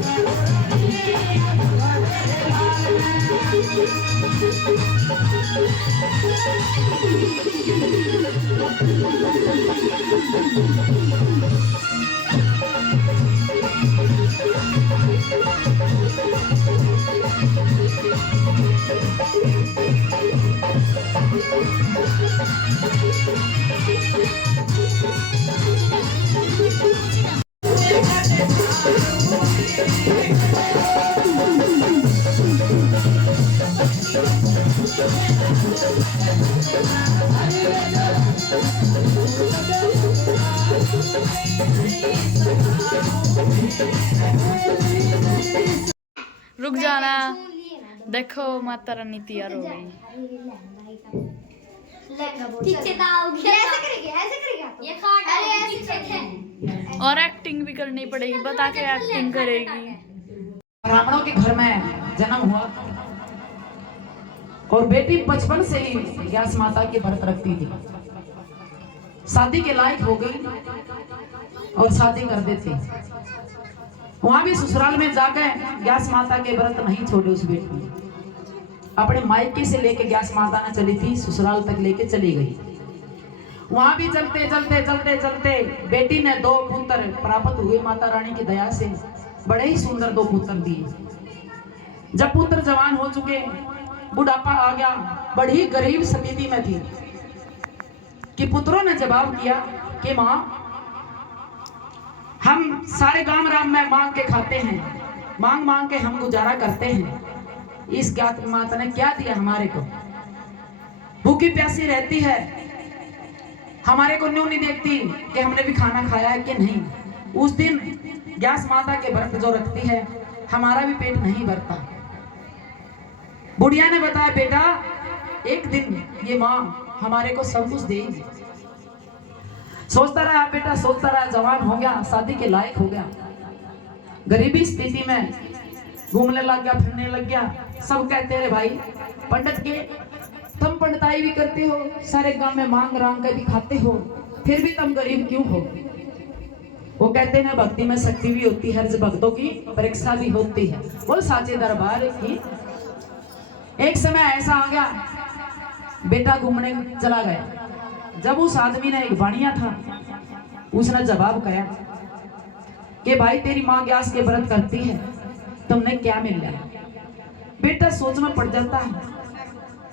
Yeah. रुक जाना, देखो माता रानी तैयार हो गई। और एक्टिंग भी करनी पड़ेगी, बता के एक्टिंग करेगी। ब्राह्मणों के घर में जन्म हुआ और बेटी बचपन से ही व्यास माता के व्रत रखती थी। शादी के लायक हो गई और शादी कर देते। वहां भी ससुराल में जाकर व्यास माता के व्रत नहीं छोड़े उस बेटी ने। अपने मायके से लेके व्यास माता ने चली थी, ससुराल तक लेके चली गई। वहां भी चलते चलते चलते चलते बेटी ने 2 पुत्र प्राप्त हुए माता रानी की दया से। बड़े ही सुंदर 2 पुत्र दिए। जब पुत्र जवान हो चुके, बुढ़ापा आ गया, बड़ी गरीब स्थिति में थी कि पुत्रों ने जवाब किया कि माँ, हम सारे गांव राम में मांग के खाते हैं, मांग मांग के हम गुजारा करते हैं। इस ज्ञात माता ने क्या दिया हमारे को? भूखी प्यासी रहती है, हमारे को न्यू नहीं देखती कि हमने भी खाना खाया है कि नहीं। उस दिन व्यास माता के व्रत जो रखती है, हमारा भी पेट नहीं भरता। बुढ़िया ने बताया, बेटा एक दिन ये माँ हमारे को सब कुछ देगी। सोचता रहा बेटा, सोचता रहा, जवान हो गया, शादी के लायक हो गया, गरीबी स्थिति में घूमने लग गया, फिरने लग गया। सब कहते हैं भाई पंडित के, तुम पंडिताई भी करते हो, सारे गांव में मांग रांग के भी खाते हो, फिर भी तुम गरीब क्यों हो? वो कहते हैं भक्ति में शक्ति भी होती है, भक्तों की परीक्षा भी होती है। बोल साचे दरबार की। एक समय ऐसा आ गया, बेटा घूमने चला गया। जब उस आदमी ने, एक बाणिया था, उसने जवाब किया कि भाई तेरी माँ व्यास के व्रत करती है, तुमने क्या मिल लिया? बेटा सोच में पड़ जाता है।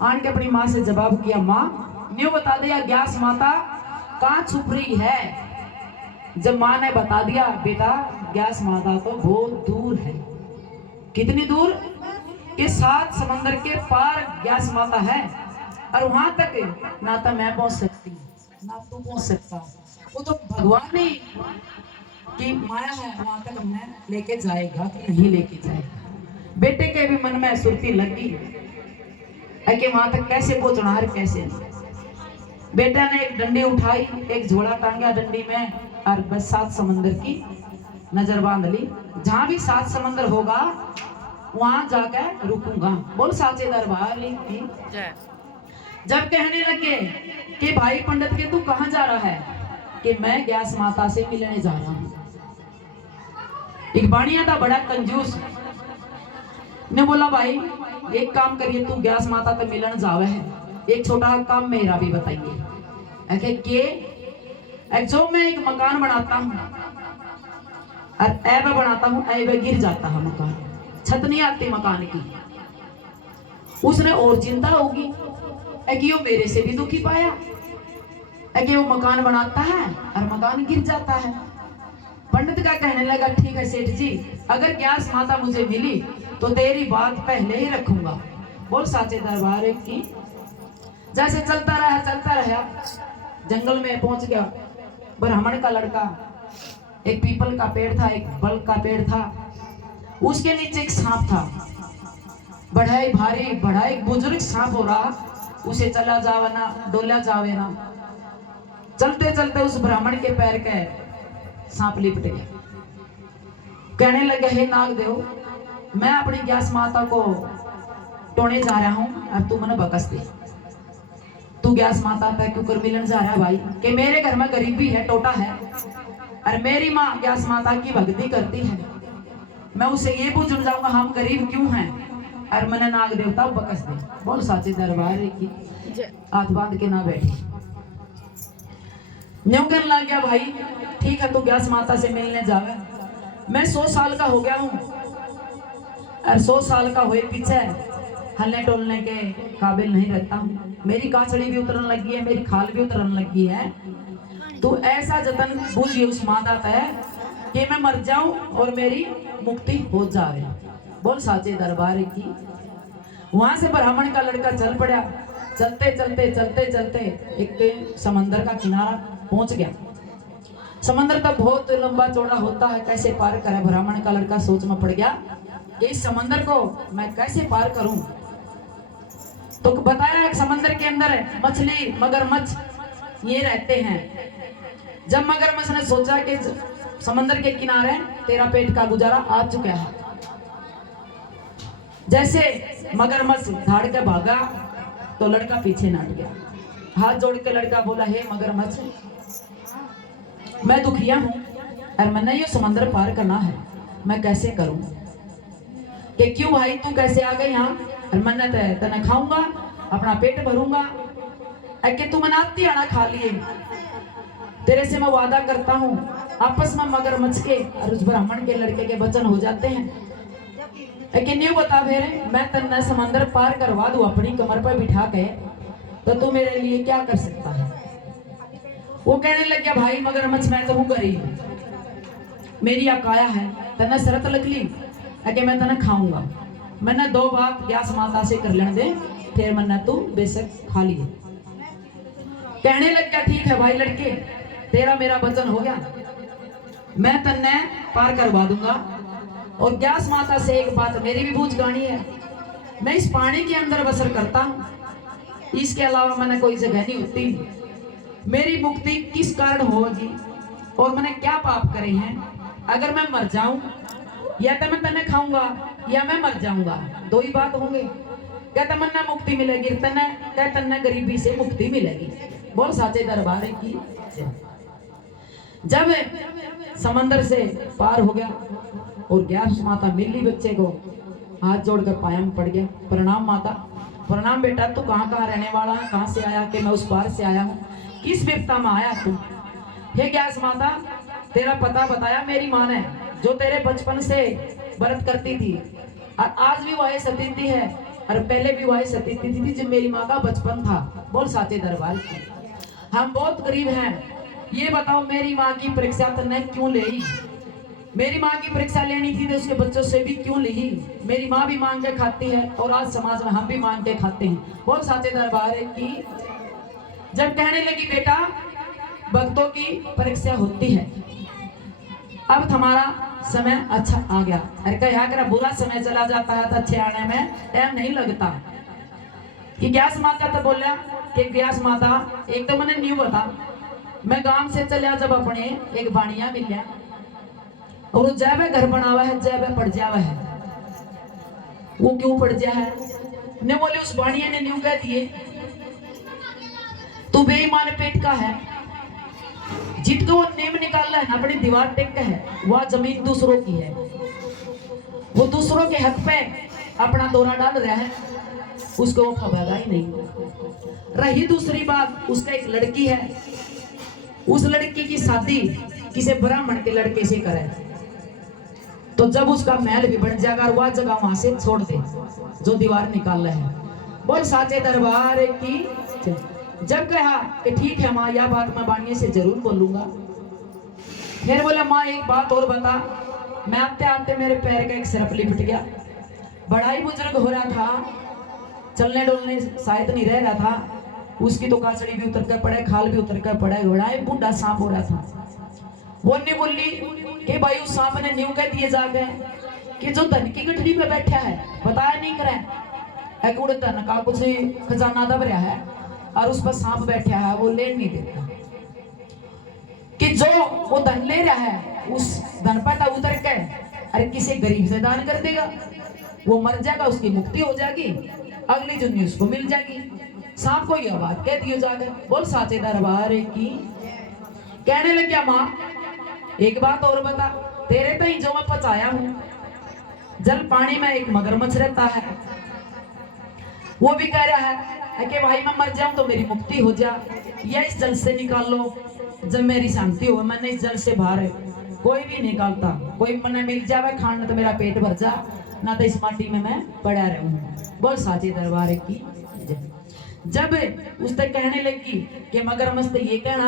आन के अपनी माँ से जवाब किया, माँ न्यू बता दिया व्यास माता कहाँ छुप रही है। जब माँ ने बता दिया, बेटा व्यास माता तो बहुत दूर है। कितनी दूर? कि 7 समंदर के पार व्यास माता है, और वहां तक ना तो मैं पहुंच सकती ना तू पहुंच सकता। वो तो भगवान ने की माया है, वहां तक हमें लेके जाएगा कि नहीं लेके जाएगा। बेटे के भी मन में सुरती लगी कि वहां तक कैसे पहुंचना है, कैसे। बेटा ने एक डंडी उठाई, एक झोला टांगा डंडी में, और बस 7 समंदर की नजर बांध ली। जहां भी 7 समंदर होगा वहां जाकर रुकूंगा। बोल साचे दरबार की। जब कहने लगे कि भाई पंडित के तू कहां जा रहा है? कि मैं व्यास माता से मिलने जा रहा हूं। एक बाणिया था बड़ा कंजूस, ने बोला भाई एक काम करिए, तू व्यास माता तो मिलन जावे है, एक छोटा काम मेरा भी बताइए। जो मैं एक मकान बनाता हूँ और ऐब बनाता हूँ, ऐब गिर जाता है मकान, छत नहीं आती मकान की। उसने और चिंता होगी कि वो मेरे से भी दुखी पाया कि वो मकान बनाता है और मकान गिर जाता है। पंडित का कहने लगा, ठीक है सेठ जी, अगर व्यास माता मुझे मिली तो तेरी बात पहले ही रखूंगा। बोल साचे दरबार की। जैसे चलता रहा, जंगल में पहुंच गया। ब्राह्मण का लड़का, एक पीपल का पेड़ था, एक बल का पेड़ था, उसके नीचे एक सांप था, बड़ा ही भारी, बड़ा एक बुजुर्ग सांप हो रहा। उसे चला जावे ना, डोला जावे ना। चलते चलते उस ब्राह्मण के पैर के सांप लिपट गया। कहने लगे, हे नागदेव, मैं अपनी व्यास माता को टोने जा रहा हूं और तू मने बकस दे। तू व्यास माता पे क्यों कर मिलन जा रहा है भाई? कि मेरे घर में गरीबी है, टोटा है, और मेरी माँ व्यास माता की भक्ति करती है। मैं उसे ये पूछ जाऊंगा हम गरीब क्यों हैं, और मैंने नाग देवता बकस दे। बोल साचे दरबार की। हाथ बांध के ना बैठी। न्यू कहने लग गया भाई ठीक है तू व्यास माता से मिलने जावे। मैं 100 साल का हो गया हूँ और 100 साल का हुए पीछे हलने टोलने के काबिल नहीं रहता हूँ। मेरी काछड़ी भी उतरने लगी है, मेरी खाल भी उतरने लगी है। तू ऐसा जतन बूझिए उस माता है कि मैं मर जाऊं और मेरी मुक्ति हो जाए। बोल साचे दरबार की। वहां से ब्राह्मण का लड़का चल पड़ा। चलते चलते चलते चलते एक समंदर का किनारा पहुंच गया। समंदर तो बहुत लंबा चौड़ा होता है, कैसे पार करे। ब्राह्मण का लड़का सोच में पड़ गया कि इस समंदर को मैं कैसे पार करूं। तो बताया एक समंदर के अंदर मछली मगरमच्छ ये रहते हैं। जब मगरमच्छ ने सोचा कि समंदर के किनारे तेरा पेट का गुजारा आ चुका है, जैसे मगरमच्छ धाड़ के भागा तो लड़का पीछे न हट गया। हाथ जोड़ के लड़का बोला हे मगरमच्छ मैं दुखिया हूं और मैंने ये समंदर पार करना है, मैं कैसे करूं। कि क्यों भाई तू कैसे आ गई यहाँ। और मैंने तेने खाऊंगा अपना पेट भरूंगा। कि तू मनाती आना खा लिए। तेरे से मैं वादा करता हूँ आपस में मगरमच्छ के और उस ब्राह्मण के लड़के के वचन हो जाते हैं। लेकिन न्यू बता फेरे मैं तन्ना समंदर पार करवा दूं अपनी कमर पर बिठा के, तो तू मेरे लिए क्या कर सकता है। वो कहने लग गया भाई मगरमच्छ मैं तो हूँ गरीब, मेरी काया है, तन्ना शरत लग ली कि मैं तन्ना खाऊंगा। मैंने 2 बात व्यास माता से कर लेने दे, फिर मैंने तू बेशक खा लिए। कहने लग गया ठीक है भाई लड़के तेरा मेरा वचन हो गया, मैं तन्ने पार करवा दूंगा। और व्यास माता से एक बात मेरी भी बूझ गानी है, मैं इस पानी के अंदर बसर करता हूँ, इसके अलावा मैंने कोई जगह नहीं होती। मेरी मुक्ति किस कारण होगी और मैंने क्या पाप करे हैं। अगर मैं मर जाऊं या तो मैं तन्ने खाऊंगा या मैं मर जाऊंगा, 2 ही बात होंगे। क्या तमन्ना मुक्ति मिलेगी तन्ने गरीबी से मुक्ति मिलेगी। बोल साचे दरबार की। जब समंदर से पार हो गया और व्यास माता मिली बच्चे को हाथ जोड़कर पाया में पड़ गया। प्रणाम माता, प्रणाम बेटा, तू कहाँ कहाँ रहने वाला है, कहाँ से आया। कि मैं उस पार से आया हूँ, किस विपता में आया तू। हे व्यास माता तेरा पता बताया मेरी माँ ने, जो तेरे बचपन से व्रत करती थी और आज भी वही सतीती है और पहले भी वही सतीती थी जब मेरी माँ का बचपन था। बोल साचे दरबार की। हम बहुत गरीब हैं, ये बताओ मेरी माँ की परीक्षा तूने क्यों ली। मेरी माँ की परीक्षा लेनी थी तो उसके बच्चों से भी क्यों ली। मेरी माँ भी मांग के खाती है और आज समाज में हम भी मांग के खाते हैं। बहुत साचे दरबार की। जब कहने लगी बेटा भक्तों की परीक्षा होती है, अब तुम्हारा समय अच्छा आ गया। अरे क्या करा बुरा समय चला जाता है तो अच्छे आने में टाइम नहीं लगता। कि व्यास माता तो बोला कि व्यास माता एक तो मैंने न्यू बता, मैं गांव से चलिया जब अपने एक बाणिया मिलिया और जब घर बनावा है जब पड़ जावा है। वो क्यों पड़ जा है ने बोले उस बाणिया ने न्यू कह दिए तू बेईमान पेट का है, जितको वो नेम निकालना है अपनी दीवार टेक का है, वह जमीन दूसरों की है, वो दूसरों के हक पे अपना दौरा डाल रहा है, उसको वो खबरदार ही नहीं। रही दूसरी बात उसका एक लड़की है, उस लड़की की शादी किसी ब्राह्मण के लड़के से करे तो जब उसका महल भी बन जाएगा और वह जगह वहां से छोड़ दे जो दीवार निकाल रहे हैं। बोल साचे दरबार की। जब कहा कि ठीक है माँ यह बात मैं बानिए से जरूर बोलूंगा। फिर बोला माँ एक बात और बता। मैं आते आते मेरे पैर का एक सिरप लिपट गया, बड़ा ही बुजुर्ग हो रहा था, चलने डोलने शायद नहीं रह रहा था, उसकी तो काचड़ी भी उतर कर पड़े, खाल भी उतर कर पड़े, बड़ा ही बूढ़ा सांप हो रहा था। वो नहीं बोली कि भाई उस सांप ने न्यू कह दिए जाके कि जो धन की गठड़ी पे बैठा है बताया नहीं करे एक उड़े धन का कुछ खजाना दब रहा है और उस पर सांप बैठा है, वो ले नहीं देता। कि जो वो धन ले रहा है उस धन पर उतर के अरे किसी गरीब से दान कर देगा, वो मर जाएगा, उसकी मुक्ति हो जाएगी, अगली जुनी उसको मिल जाएगी। सांप को यह बात कह दियो जाकर। बोल साचे दरबार की। कहने लग गया माँ एक बात और बता, तेरे तो ही जो मैं पचाया हूं जल पानी में एक मगरमच्छ रहता है, वो भी कह रहा है कि भाई मैं मर जाऊं तो मेरी मुक्ति हो जा, या इस जल से निकाल लो जब मेरी शांति हो मैंने इस जल से बाहर कोई भी निकालता, कोई मन मिल जावे खाना तो मेरा पेट भर जा, ना तो इस माटी में मैं पड़ा रहूं। बोल साचे दरबार की। जब उसने कहने लगी कि मगरमच्छ ने ये कहना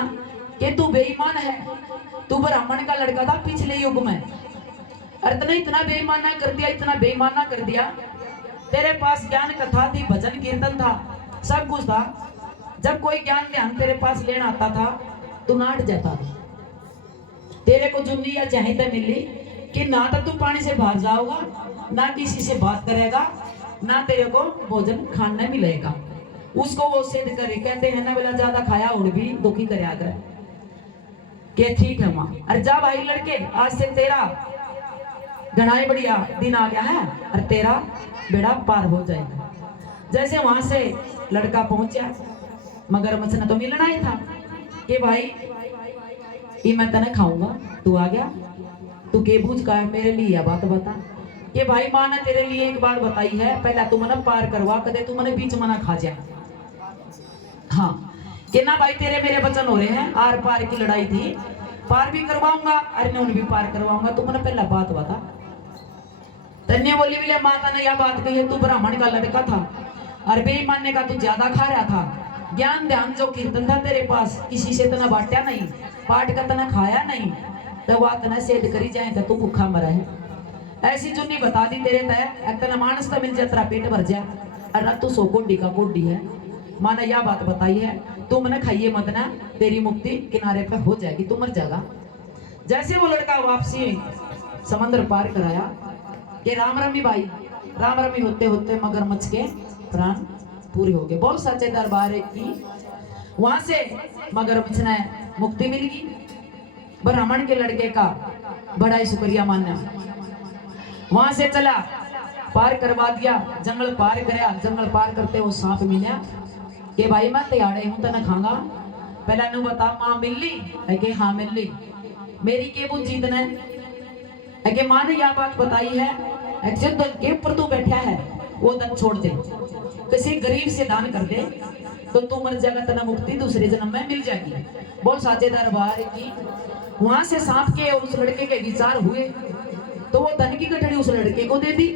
कि तू बेईमान है, तू ब्राह्मण का लड़का था पिछले युग में, और तूने इतना बेईमाना कर दिया, इतना बेईमाना कर दिया। तेरे पास ज्ञान कथा थी, भजन कीर्तन था, सब कुछ था। जब कोई ज्ञान ध्यान तेरे पास लेना आता था तू नाट जाता था। तेरे को जुन्नी या चाहिए मिली कि ना तो तू पानी से बाहर जाओगा, ना किसी से बात करेगा, ना तेरे को भोजन खाने मिलेगा। उसको वो सिद्ध करे, कहते हैं ना बेला ज्यादा खाया और भी दुखी करया कर के ठीक है माँ। अरे जा भाई लड़के, आज से तेरा घनाई बढ़िया दिन आ गया है और तेरा बेड़ा पार हो जाएगा। जैसे वहां से लड़का पहुंचा, मगरमच्छ ने तो मिलना ही था कि भाई ये मैं तने खाऊंगा, तू आ गया, तू के बूझ का है मेरे लिए, यह बात बता कि भाई माँ ने तेरे लिए एक बात बताई है, पहला तू मने पार करवा, कदे तू मने बीच मना खा जा। हाँ कि ना भाई तेरे मेरे वचन हो रहे हैं, आर पार की लड़ाई थी, पार भी करवाऊंगा और नून भी पार करवाऊंगा, तू मने पहला बात बता। तन्ने बोली बोले माता ने यह बात कही है, तू ब्राह्मण का लड़का था और बेईमानने का तू ज्यादा खा रहा था, ज्ञान ध्यान जो कीर्तन था तेरे पास किसी से तना बांटा नहीं, पाठ का तना खाया नहीं, तो वह तना सेध करी जाए तो तू भूखा मरा है। ऐसी चुन्नी बता दी तेरे तय, तना मानस तो मिल जाए तेरा पेट भर जा, और ना तू सो कोडी का कोडी है। माना यह बात बताई है, तू मने खाइए मत ना, तेरी मुक्ति किनारे पे हो जाएगी, तू मर जाएगा। जैसे वो लड़का वापसी समंदर पार कराया कि राम रमी भाई, राम रमी होते होते मगरमच्छ के प्राण पूरे हो गए। बहुत सच्चे दरबार की। वहां से मगरमच्छ ने मुक्ति मिल गई। ब्राह्मण के लड़के का बड़ा ही शुक्रिया मानना। वहां से चला, पार करवा दिया, जंगल पार कराया। जंगल पार करते वो सांप मिला कि भाई मैं तैयार हूं तो ना खाऊंगा। पहले नु बता मां मिल ली है कि हाँ मिल ली, मेरी के वो जीत ने है कि मां ने यह बात बताई है, जब के ऊपर तू बैठा है वो धन छोड़ दे, किसी गरीब से दान कर दे तो तू मर जाएगा, तना मुक्ति दूसरे जन्म में मिल जाएगी। बहुत साचे दरबार की। वहां से सांप के और उस लड़के के विचार हुए तो वो धन की गठड़ी उस लड़के को दे दी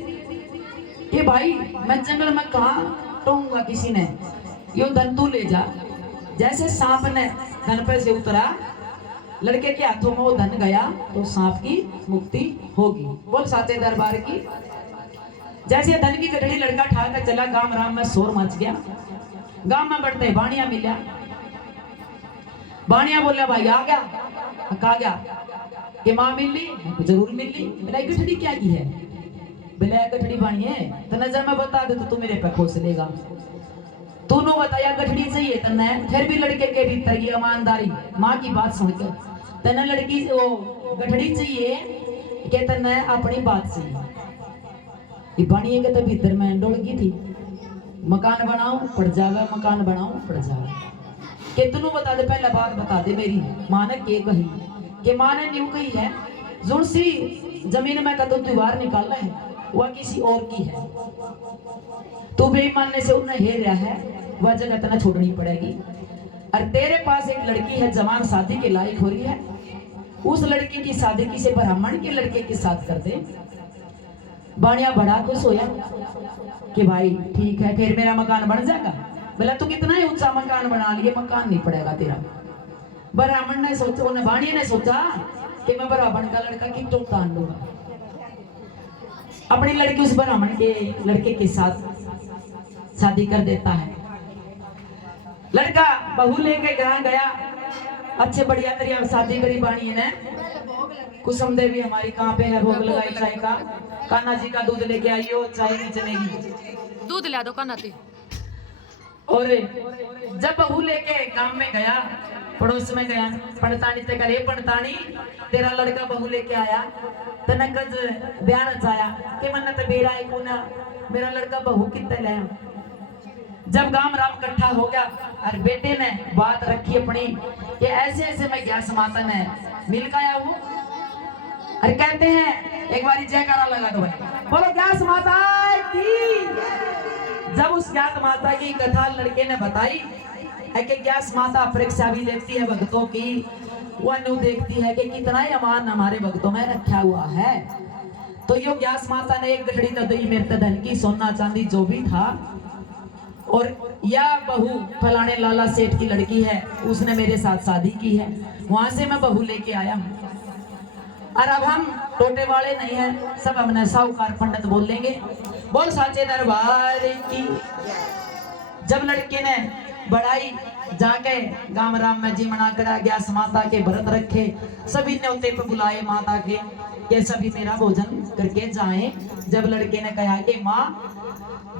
कि भाई मैं जंगल में कहाँ टूंगा, किसी ने यो धन तू ले जा। जैसे सांप ने धन पर से उतरा, लड़के के हाथों में वो धन गया तो सांप की मुक्ति होगी। बोल साचे दरबार की। जैसे धन की गठड़ी लड़का ठा कर चला, गांव राम में शोर मच गया। गांव में बढ़ते बाणिया मिला, बाणिया बोला भाई आ गया, कहा गया कि मां मिल ली, जरूर मिल ली। मेरा गठड़ी क्या की है, बोला गठड़ी बाणिया तो नजर में बता दे तो तू मेरे पे खोस लेगा। तूने बताया गठड़ी चाहिए तन्ने, फिर भी लड़के के भीतर ये ईमानदारी, माँ की बात सुनकर तन्ने लड़की वो गठड़ी चाहिए कि तन्ने अपनी बात चाहिए। बाणिए के तो भीतर में डोलगी थी, मकान बनाओ पड़ जावे, मकान बनाओ पड़ जावे। कि तू बता दे, पहला बात बता दे मेरी माँ ने के कही कि माँ ने न्यू कही है जुड़ सी जमीन में कदम दीवार निकालना है वह किसी और की है, तू बेईमानने से उन्हें हेर रहा है, वह जगह तना छोड़नी पड़ेगी। और तेरे पास एक लड़की है जवान, शादी के लायक हो रही है, उस लड़की की शादी किसी ब्राह्मण के लड़के के साथ कर दे। बाणिया बड़ा खुश होया कि भाई ठीक है, फिर मेरा मकान बन जाएगा। बोला तू कितना ही ऊंचा मकान बना लिए, मकान नहीं पड़ेगा तेरा। ब्राह्मण ने सोचा, उन्हें बाणिया ने सोचा कि मैं ब्राह्मण का लड़का कितों तान लूंगा। अपनी लड़की उस ब्राह्मण के लड़के के साथ शादी कर देता है। लड़का बहू लेके घर गया, अच्छे बढ़िया तरीके शादी करी बाणिया ने। कुसुम देवी हमारी कहाँ पे है, भोग लगाई चाय का, कान्हा जी का दूध लेके आइयो, चाय नहीं चलेगी, दूध ला दो कान्हा ती। और जब बहू लेके गांव में गया, पड़ोस में गया, पड़तानी ते करे पड़तानी तेरा लड़का बहू लेके आया, तनकज ब्याह रचाया कि मन्नत बेरा है कोना, मेरा लड़का बहू कितने लाया। जब गांव राम इकट्ठा हो गया और बेटे ने बात रखी अपनी कि ऐसे ऐसे मैं ज्ञास माता ने मिल गया हूँ, अरे कहते हैं एक बार जयकारा लगा दो भाई, बोलो ज्ञास माता की। जब उस ज्ञात माता की कथा लड़के ने बताई है कि ज्ञास माता परीक्षा भी लेती है भक्तों की, वह न्यू देखती है कि कितना ही अमान हमारे भक्तों में रखा हुआ है। तो यो व्यास माता ने एक गठड़ी तो दी मेरे धन की, सोना चांदी जो भी था, और यह बहू फलाने लाला सेठ की लड़की है, उसने मेरे साथ शादी की है, वहां से मैं बहू लेके आया हूँ। और अब हम टोटे वाले नहीं हैं, सब हमने साहूकार पंडित बोल लेंगे। बोल साचे दरबार की। जब लड़के ने बढ़ाई जाके गांव राम में जी मना करा गया, माता के व्रत रखे, सभी न्योते पे बुलाए माता के कि सभी मेरा भोजन करके जाएं। जब लड़के ने कहा कि माँ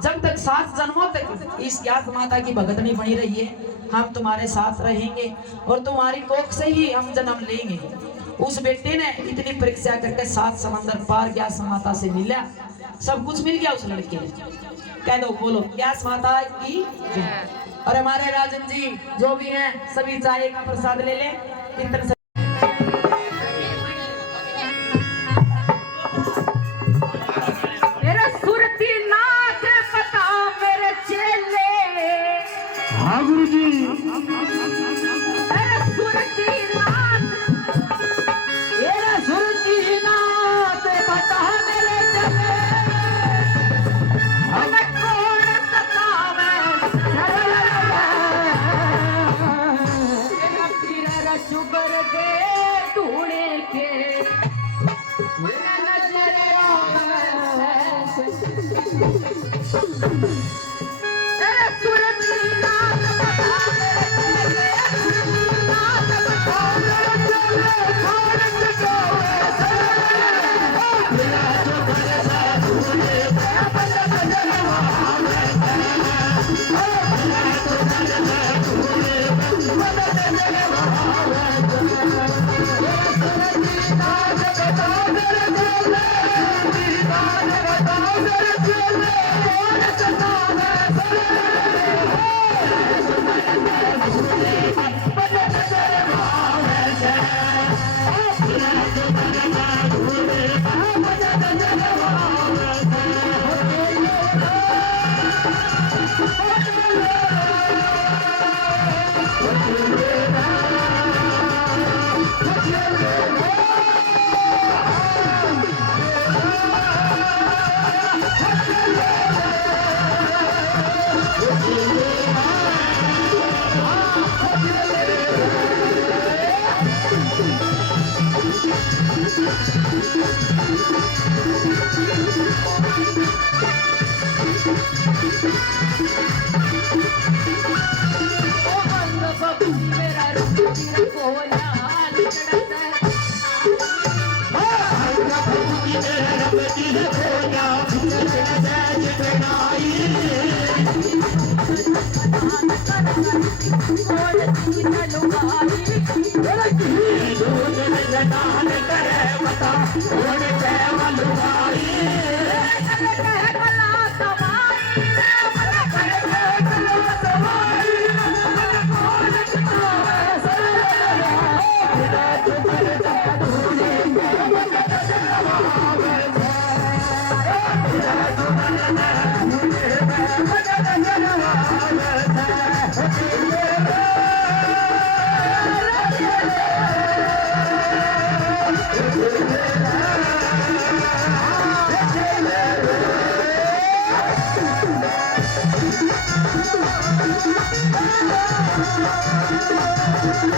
जब तक 7 जन्मों तक इस ज्ञात माता की भगतनी बनी रही है, हम तुम्हारे साथ रहेंगे और तुम्हारी कोख से ही हम जन्म लेंगे। उस बेटे ने इतनी परीक्षा करके 7 समंदर पार ज्ञात माता से मिला, सब कुछ मिल गया उस लड़के ने। कह दो बोलो ज्ञात माता की जय। और हमारे राजन जी जो भी हैं सभी चाय का प्रसाद ले लें। कीर्तन से हाँ गुरु जी। Thank you.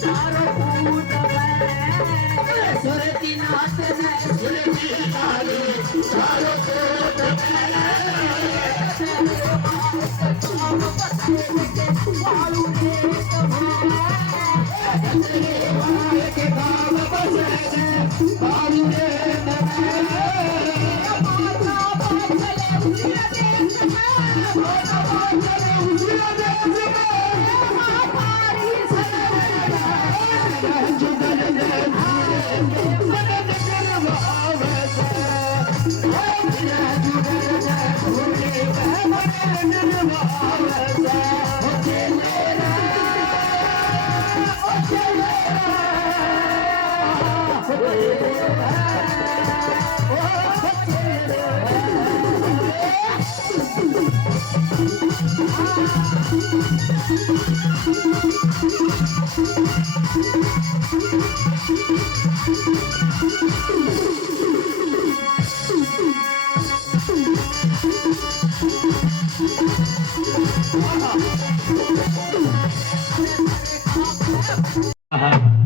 चारों कूट में सुरती नाथ में सुरती लागे चारों कूट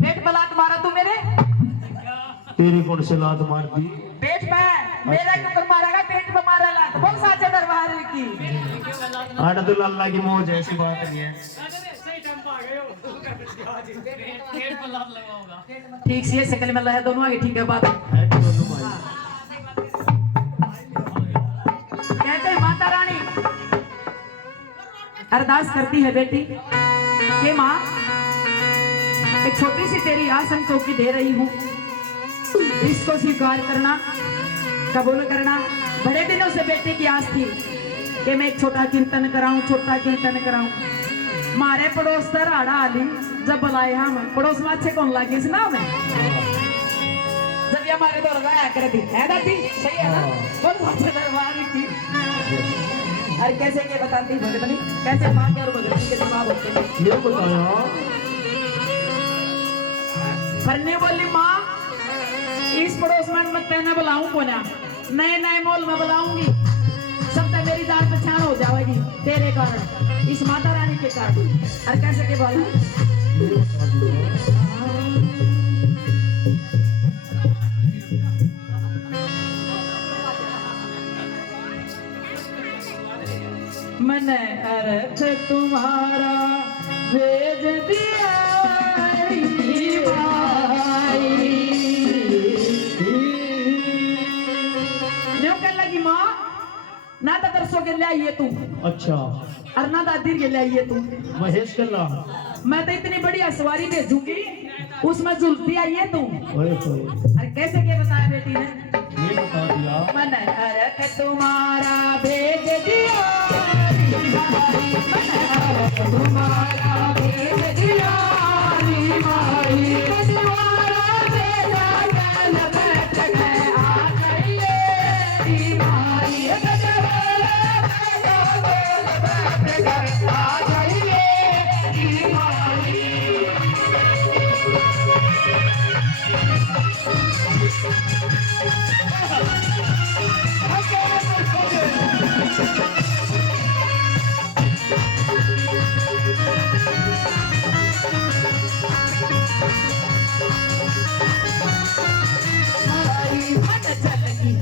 पेट पे लात मारा तू मेरे तेरी कौन से लात मार दी? पेट पे मेरा ऊपर मारेगा पेट पे मारा लात बोल साचे दरबार की आटा तो अल्लाह की मौज है, ऐसी बात नहीं है। ठीक से शकल में लहे दोनों आगे ठीक है बात है तो दोनों भाई। कहते हैं माता रानी अरदास करती है बेटी कि माँ एक छोटी सी तेरी आसन चौकी दे रही हूँ, इसको स्वीकार करना, कबूल करना। बड़े दिनों से बेटे की आस थी कि मैं एक छोटा कीर्तन कराऊं, छोटा कीर्तन कराऊं। मारे पड़ोस तर आड़ा आली जब बुलाए हम पड़ोस में अच्छे कौन लागे सुना मैं जब ये हमारे दौर आया कर दी है दादी सही है ना बोल साचे दरबार की। अरे कैसे के बताती भगतनी कैसे माँ के और भगतनी के जवाब होते हैं ये बताया फरने बोली माँ इस पड़ोस में मत तेने बुलाऊं को ना नए नए मोल में बुलाऊंगी सब तक मेरी जान पहचान हो जाएगी तेरे कारण इस माता रानी के कारण। और कैसे के बोला मैंने अर्थ तुम्हारा भेज दिया लगी माँ ना तो दरसों के ले आइए तू अच्छा और ना दादी के ले आइए तू महेश कल्ला मैं तो इतनी बड़ी सवारी भेजूंगी उसमें झुलती आइए तू। ओए अरे कैसे क्या बताया बेटी ने ये बता दिया मैंने अर्थ तुम्हारा भेज दिया तुम्हारा भेज दिया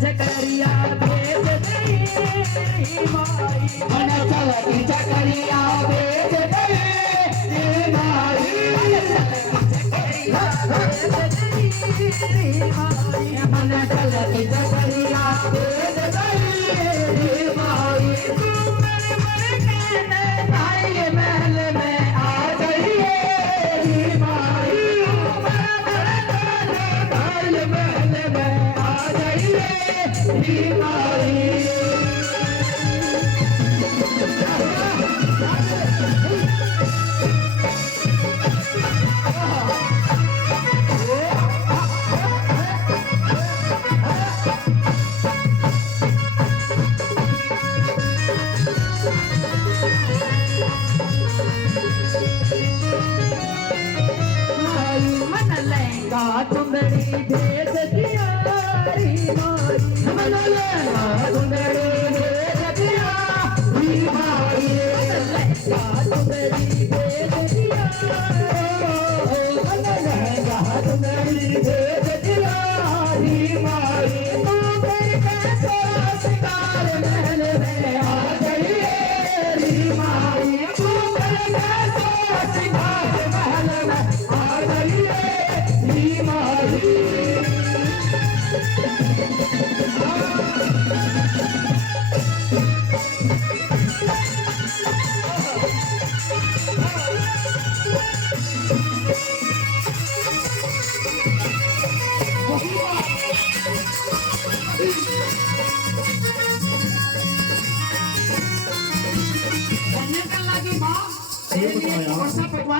चकरिया भेज दे मन चलती चकरिया भेज दे मन चलती चकरिया भेज दे महल में आ जाइए महल में आ जाइए मन लहंगा चुंदड़ी भेज दिया मन लहंगा चुंदड़ी भेज दिया लहंगा चुंदड़ी भेज दिया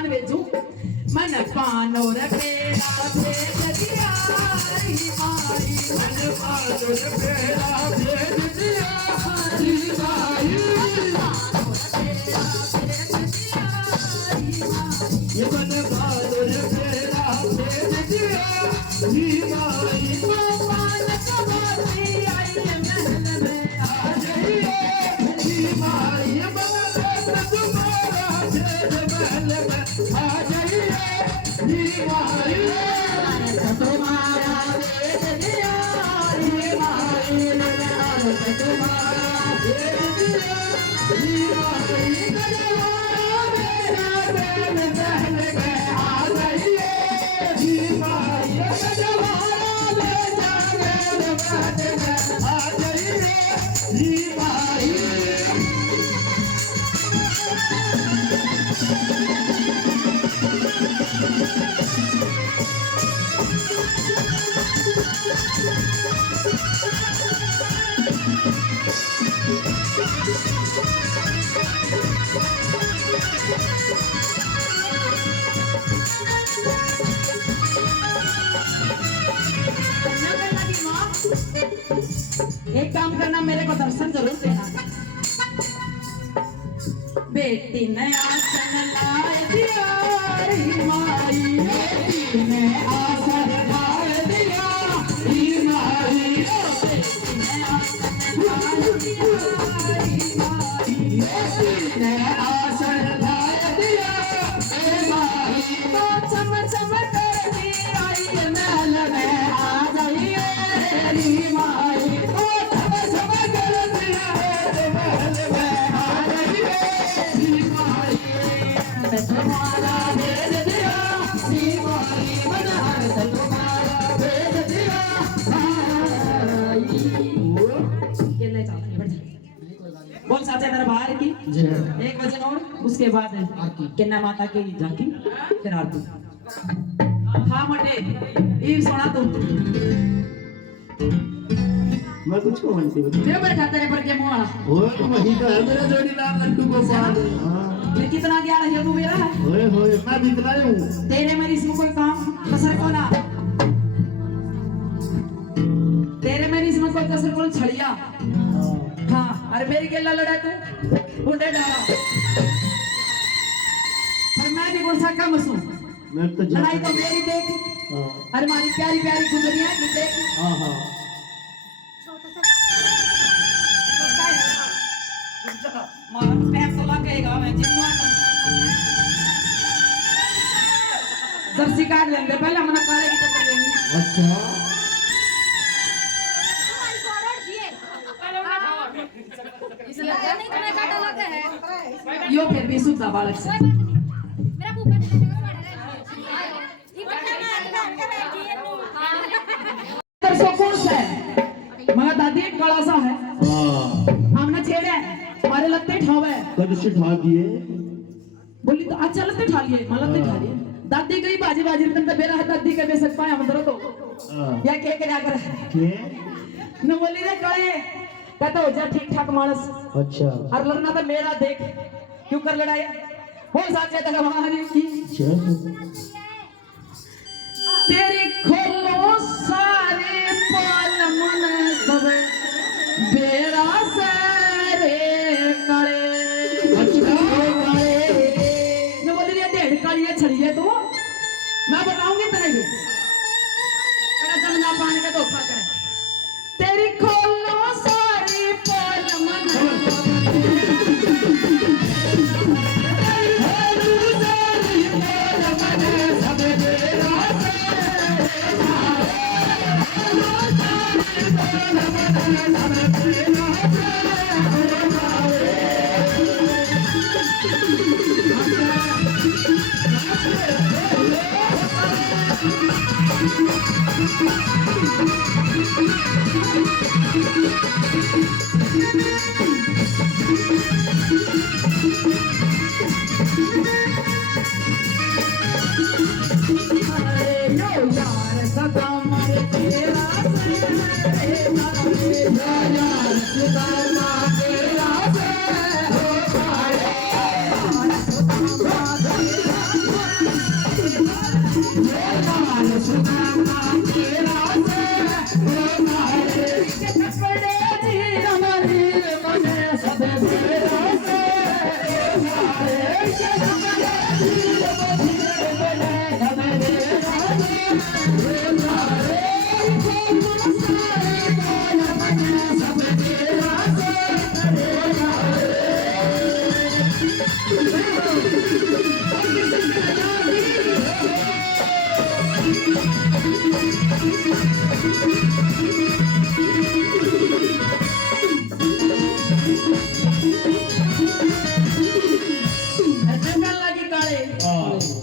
पान बेचूं मन पान और पेड़ा भेज दिया रे माई मन पान और पेड़ा भेज दिया रे माई ये मन पान और पेड़ा भेज दिया रे माई पान कबाती आई महल में आ गई रे माई तुम्हारा जेल महल में आ जाइए री माई तुम्हारा भेज दिया री माई तुम्हारा भेज दिया री माई मेरा जेल महल में आ जाइए री माई तुम्हारा ले जाने महल में आ जाइए री माई एक काम करना मेरे को दर्शन जरूर देना बेटी ने आसन लाए दिया रे माई बेटी ने आसन लाए दिया रे माई बेटी ने आसन लाए दिया रे माई बेटी ने आसन लाए दिया रे माई तो चम चम करती आई महल में आ गई रे माई तो चम चम करती आई महल में आ गई तुम्हारा भेज दिया री माई मनहर तुम्हारा भेज दिया बोल साचे दरबार की 1 बजे और उसके बाद किन्ना माता की झांकी फिर आरती हाँ मटे ये सुना तू मैं कुछ को मनती हूँ क्यों बैठा तेरे पर के मुंह ओए तो वही तो है मेरा जोड़ीदार लड्डू गोपाल हां ये कितना दिया है तू मेरा ओए होए मैं बितना हूँ तेरे मेरी इसमें कोई काम कसर को ना तेरे मेरी इसमें कोई कसर को छड़िया हाँ अरे मेरी केला लड़ा तू उन्हें डाला पर मैं भी कौन सा कम हूँ मैं तो लड़ाई तो मेरी देख अरे हमारी प्यारी प्यारी गुजरिया देख हाँ हाँ मार पैर तो लगेगा मैं जितना जर्सी काट लेंगे पहले हमने काले की टक्कर लेंगे अच्छा यो फिर भी शुद्ध बालक से कौन सा है मगर दादी कड़ा सा है हाँ हमने छेड़े हमारे लगते ठावे कद से ठा दिए बोली तो अच्छा लगते ठा लिए मतलब ठा लिए दादी गई बाजी बाजी तन तो बेरा है दादी के बेसक पाए हम तो या के क्या कर के न बोली रे कड़े कहता हो जा ठीक ठाक मानस अच्छा और लड़ना तो मेरा देख क्यों कर लड़ाई हो साचे तक हमारी की तेरी खोलो सारे पाल मन सब बेरा सारे कड़े अच्छा न बोली रे डेढ़ काली छड़िए तो मैं बताऊंगी तेरे को कड़ा जमना पानी का धोखा करे तेरी खोलो सारी पाल मन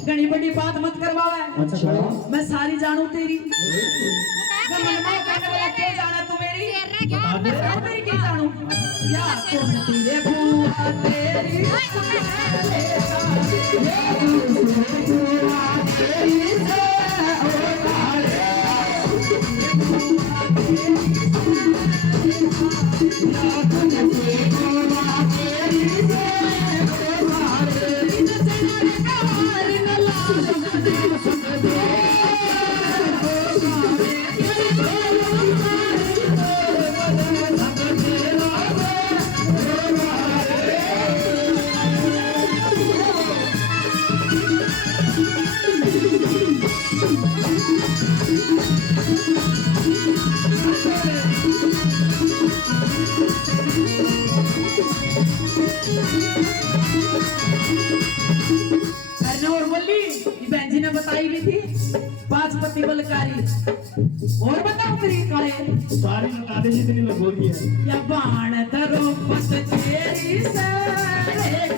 घनी बड़ी बात मत करवावे। अच्छा मैं सारी जानू तेरी। मैं मन में कहने वाला के जाना तू मेरी? बता दे। मैं तेरी के जानू? या कौन तेरे बुआ तेरी? ने बताई भी थी 5 पत्ती बलकारी। और बताओ तेरी काले सारी बता दे जितनी मैं बोल दिया। या बाण धरो पत तेरी से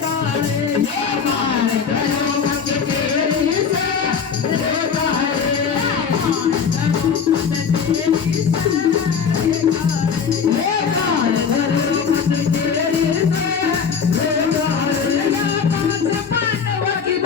काले, या बाण धरो पत तेरी से काले, बाण धरो पत तेरी से काले, बाण धरो पत तेरी से काले, या पांच पांडव की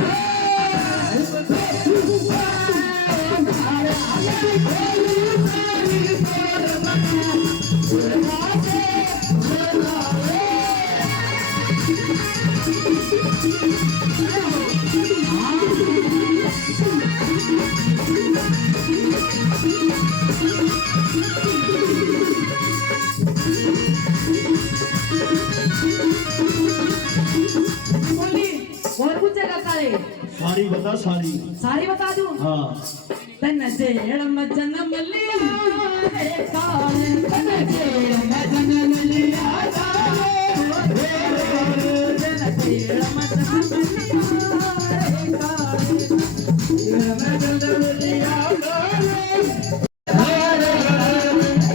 और कुछ जगह काले सारी बता सारी। सारी बता दूं? हाँ तन जेड़ में जन्म लिया है काले, तन जेड़ में जन्म लिया काले, तन जेड़ में जन्म लिया है काले, जेड़ में जन्म लिया काले,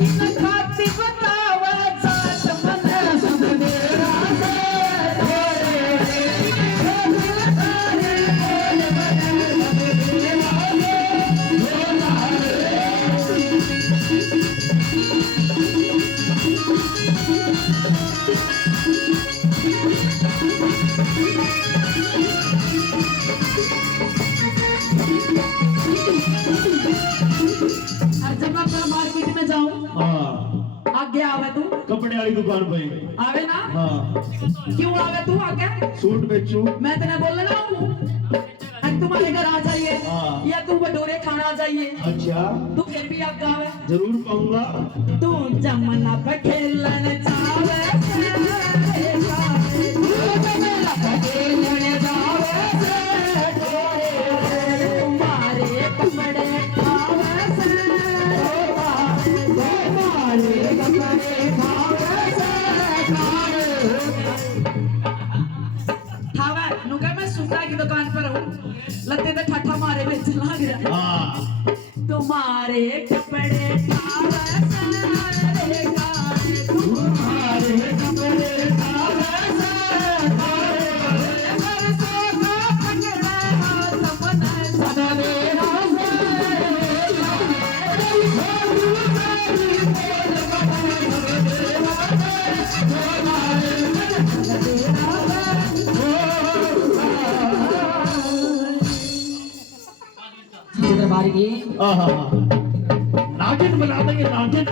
इन खाती बतावा साथ मन सब मेरा जब मैं मार्केट में जाऊं हाँ आगे आवे तू कपड़े वाली दुकान पे आवे ना? हाँ क्यों आवे तू आगे? सूट बेचू। मैं तेने बोलना हूँ तुम्हारे घर आ जाइए हाँ। या तू भटूरे खाना आ जाइए। अच्छा तू फिर भी आगे आवे। जरूर कहूंगा। तू जमना पे खेलन जावे, जमना पे खेलन जावे, तुम्हारे कपड़े खावे से, तुम्हारे कपड़े खावे खावे नुका मैं सूखा की दुकान पर हूँ लत्ते तो ठट्ठा मारे में चला गया। हाँ तुम्हारे कपड़े खावे से, तुम्हारे कपड़े खावे से, बरसों का पकड़ा हाथ बनाए सदा मेरा नागिन बना देंगे नागिन।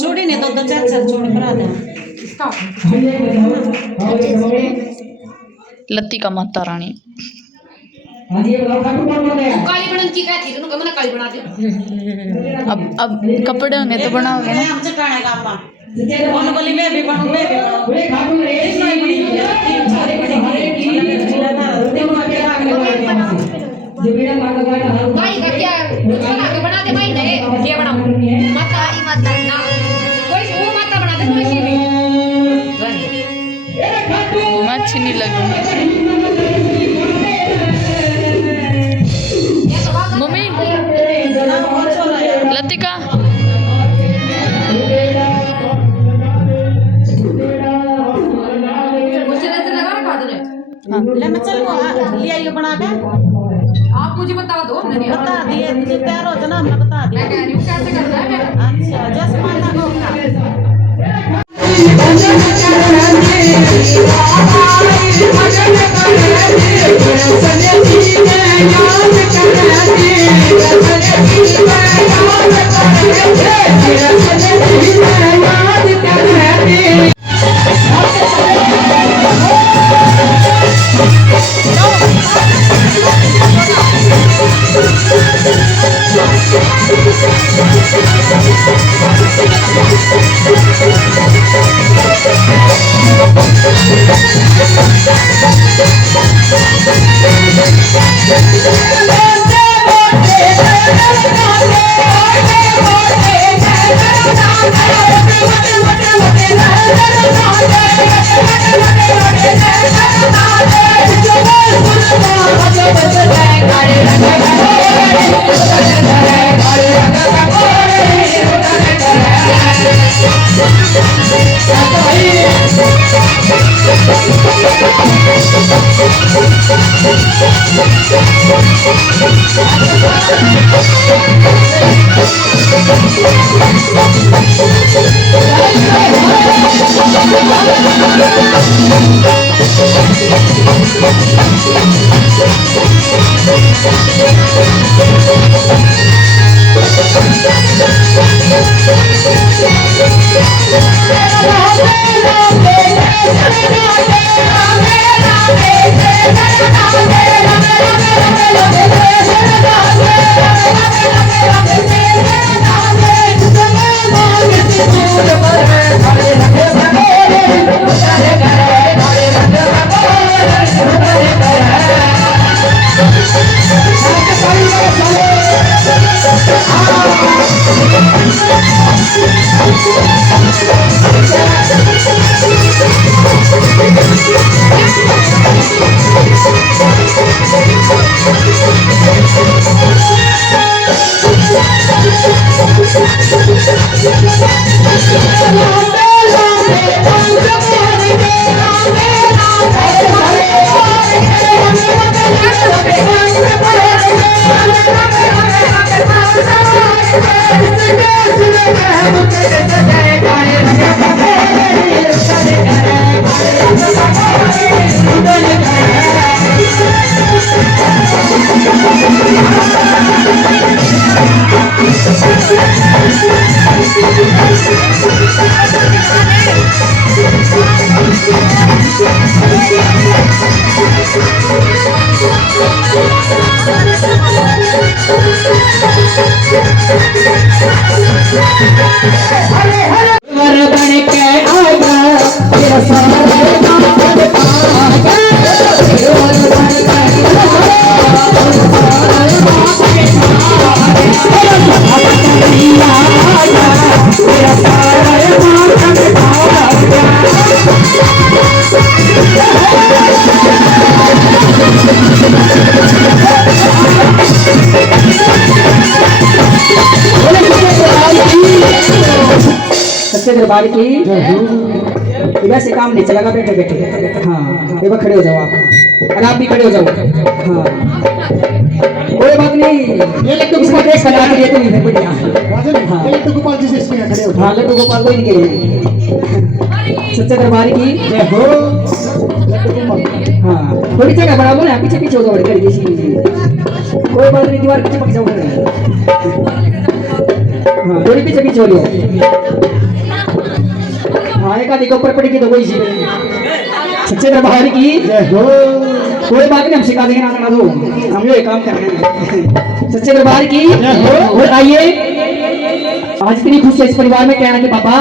छोड़ी नहीं तो चल चल छोड़ करा दे लत्ती का माता रानी काली बनन की कहती तू कमना काली बना दे अब कपड़े होंगे तो बनाओगे ना हमसे खाने का आपा कौन बोली मैं भी बनूं एक नहीं बनी तीन सारे बड़ी भाई का क्या खाना के बना दे भाई ने क्या बनाऊं माता ही माता ना कोई वो माता बना दे कोई सी भी मैं अच्छी नहीं लगूंगी मम्मी लतिका ले मैं चल ले आइयो बना के आप मुझे बता दो बता दिए मुझे तैयार हो जाना मैं बता दिया मैं कह रही हूं कैसे करना है अच्छा जैसे माता को Olha que legal, सच्चे दरबार की वैसे काम नहीं चलेगा, बैठे बैठे। हाँ एक बार खड़े हो जाओ आप, और आप भी खड़े हो जाओ। हाँ कोई बात नहीं, इसका टेस्ट करा के लिए तो नहीं है बढ़िया। हाँ लड्डू गोपाल जी से इसमें खड़े हो। हाँ लड्डू गोपाल कोई नहीं करेगी। सच्चे दरबार की जय हो। हाँ थोड़ी जगह बड़ा बोले, पीछे पीछे हो जाओ करिए। कोई बात नहीं, दीवार पीछे पक जाओ। हाँ थोड़ी पीछे पीछे हो लो। हाँ एक आधी के ऊपर पड़ेगी तो कोई चीज। सच्चे दरबार की कोई बात नहीं, हम सिखा देंगे ना दो, हम ये काम कर रहे हैं। सच्चे दरबार की। और आइए आज इतनी खुशी इस परिवार में कहना कि बाबा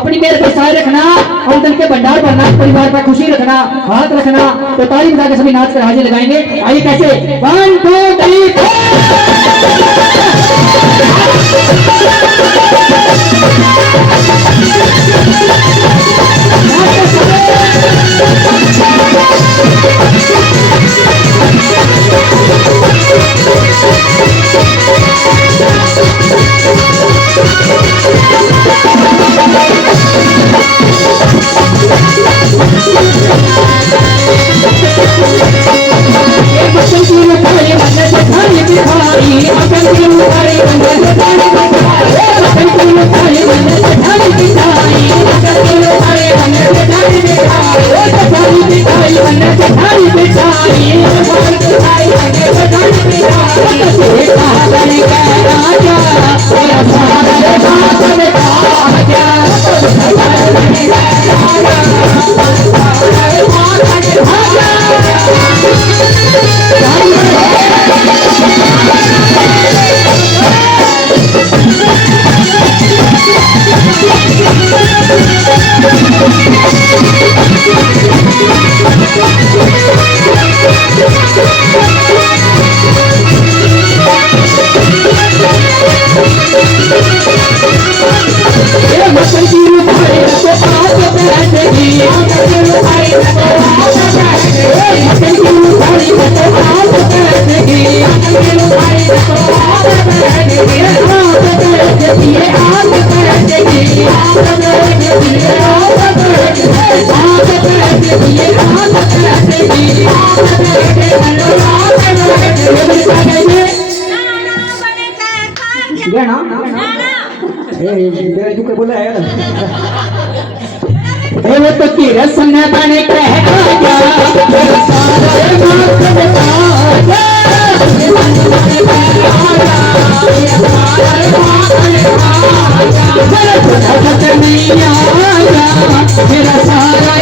अपनी मेरे बरसाए रखना, आमदन के भंडार भरना, परिवार पर खुशी रखना, हाथ रखना। तो ताली बजा के सभी नाच कर हाजिर लगाएंगे। आइए कैसे 1 2 3 बोला है वो तो तेरे संग बने कह गया मेरा सारा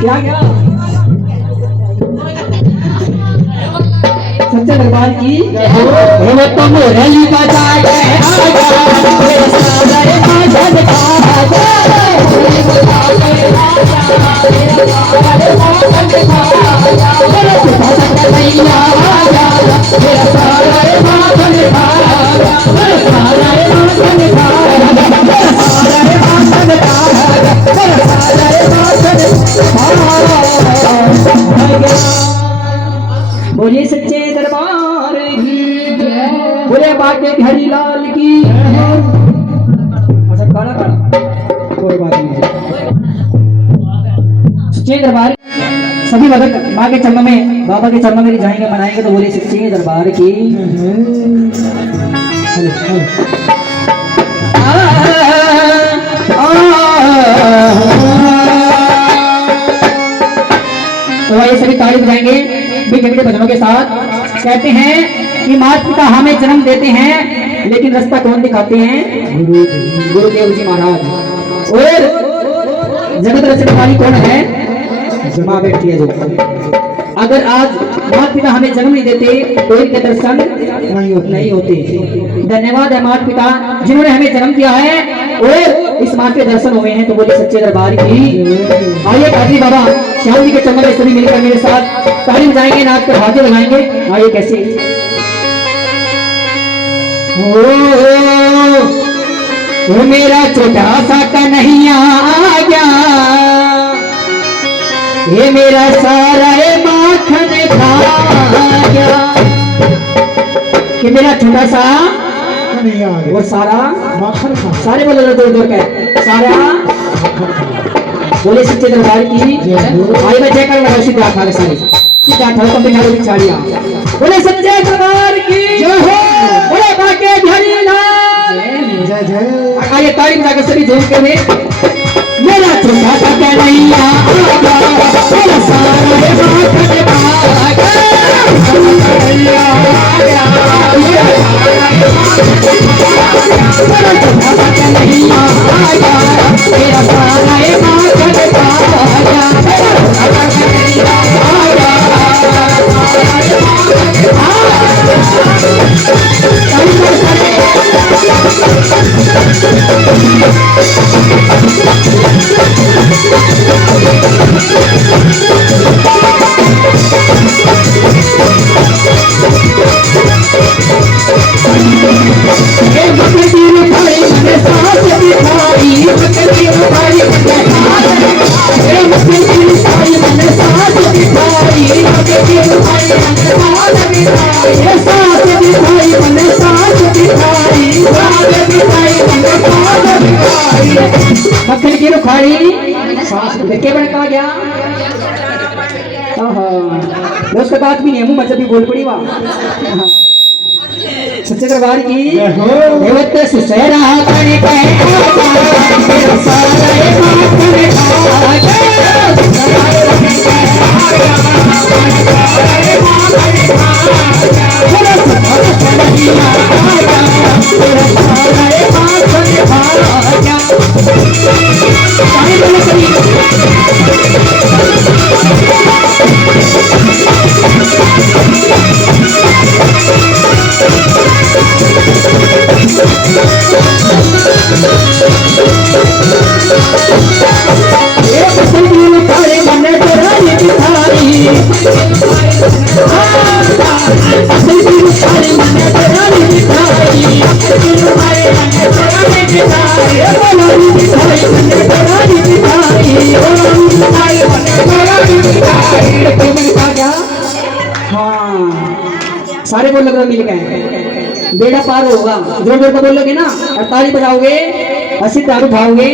क्या क्या सच्चे दरबार की वो तो मुरली बजा के बोलिए सच्चे दरबार की बोले बाटे हरिलाल की। अच्छा खाना खाना कोई बात नहीं। सच्चे दरबार सभी भगत माँ के चरणों में बाबा के चरणों में जाएंगे मनाएंगे तो बोले सच्चे दरबार की। आ, आ, आ, आ, आइए सभी ताली बजाएंगे मीठे मीठे भजनों के साथ। कहते हैं कि माता पिता हमें जन्म देते हैं, लेकिन रास्ता कौन दिखाते हैं? गुरुदेव जी महाराज। और जगत रचने वाली कौन है? माँ बैठी है जो। अगर आज माता पिता हमें जन्म नहीं देते तो इनके दर्शन नहीं होते। धन्यवाद है माता पिता जिन्होंने हमें जन्म दिया है और इस माँ के दर्शन हुए हैं, तो बोले सच्चे दरबार की। आइए काजी बाबा श्याम जी के चंद्र में सभी मिलकर मेरे साथ ताली बजाएंगे, नाच कर हाथे लगाएंगे। आइए कैसे ओ मेरा छोटा सा कन्हैया आ गया, ये मेरा सारा माखन खा गया। कि मेरा छोटा सा वो सारा माखन खा। सारे बोले दूर दूर के सारा बोले सच्चे दरबार की। आई मैं जय कर लगा सीधा खा सारी सीधा खा कम बिना बोली चाड़ियां। बोले सच्चे दरबार की जय हो। बोले बाके बिहारी लाल जय जय। आइए ताली बजा के सभी झूम के में मेरा छोटा सा कन्हैया आ गया, मेरा सारा माखन खा गया। कन्हैया आ गया, मेरा छोटा सा कन्हैया आ गया, मेरा सारा माखन खा गया। कन्हैया आ गया, मक्खन की रुखारी के बन कहा गया। उसका बात भी नहीं है, मुंह मतलब भी बोल पड़ी वाह। सच्चे दरबार की देवत सुसरा करी पे मेरा सारा माखन खा गया। सारे बोल लग मिल गए, बेड़ा पार होगा। जोर जोर का बोलोगे ना और ताली बजाओगे, हंसी तार उठाओगे।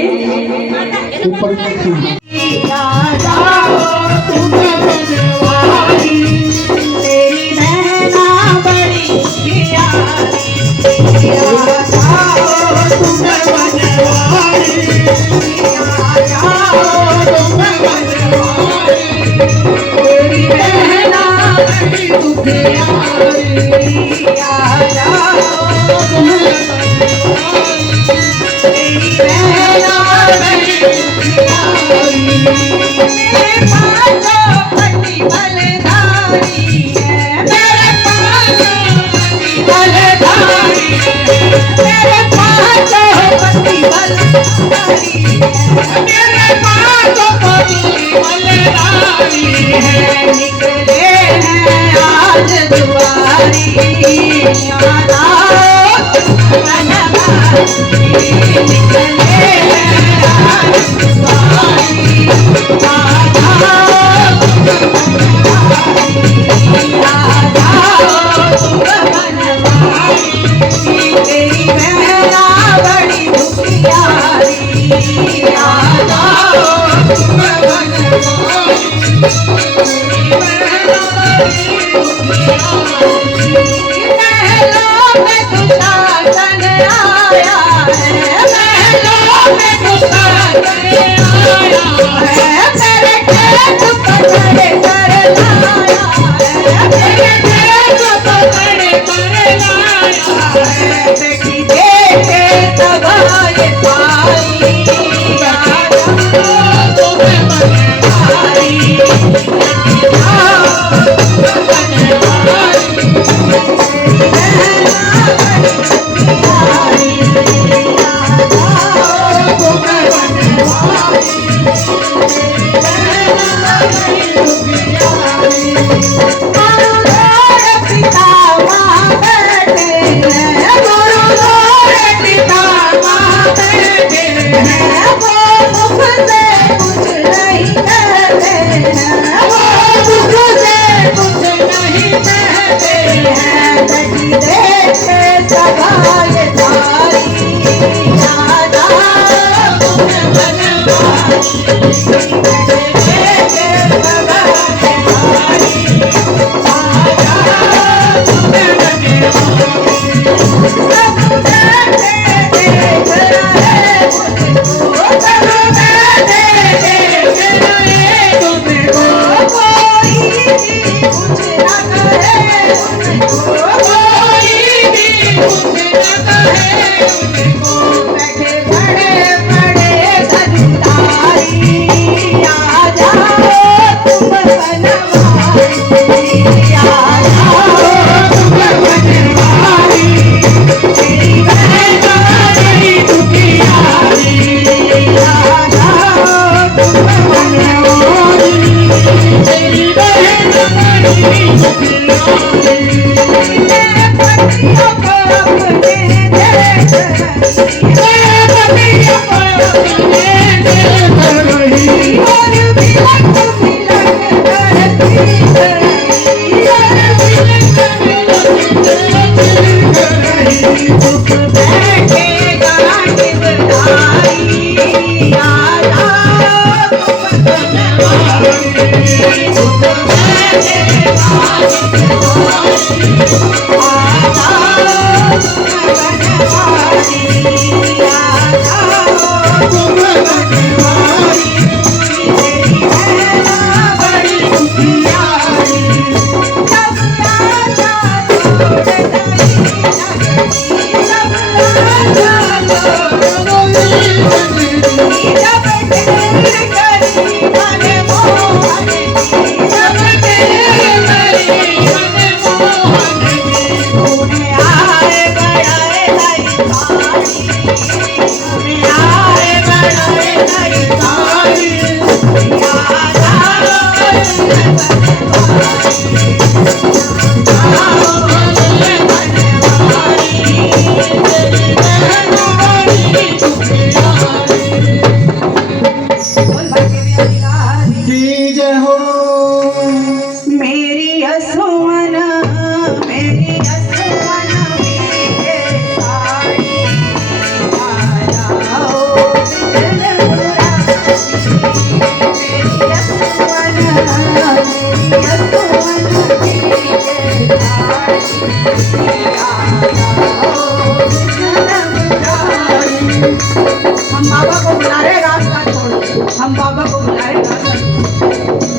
हम बाबा को बुला रहे रास्ता छोड़, हम बाबा को बुला रहे रास्ता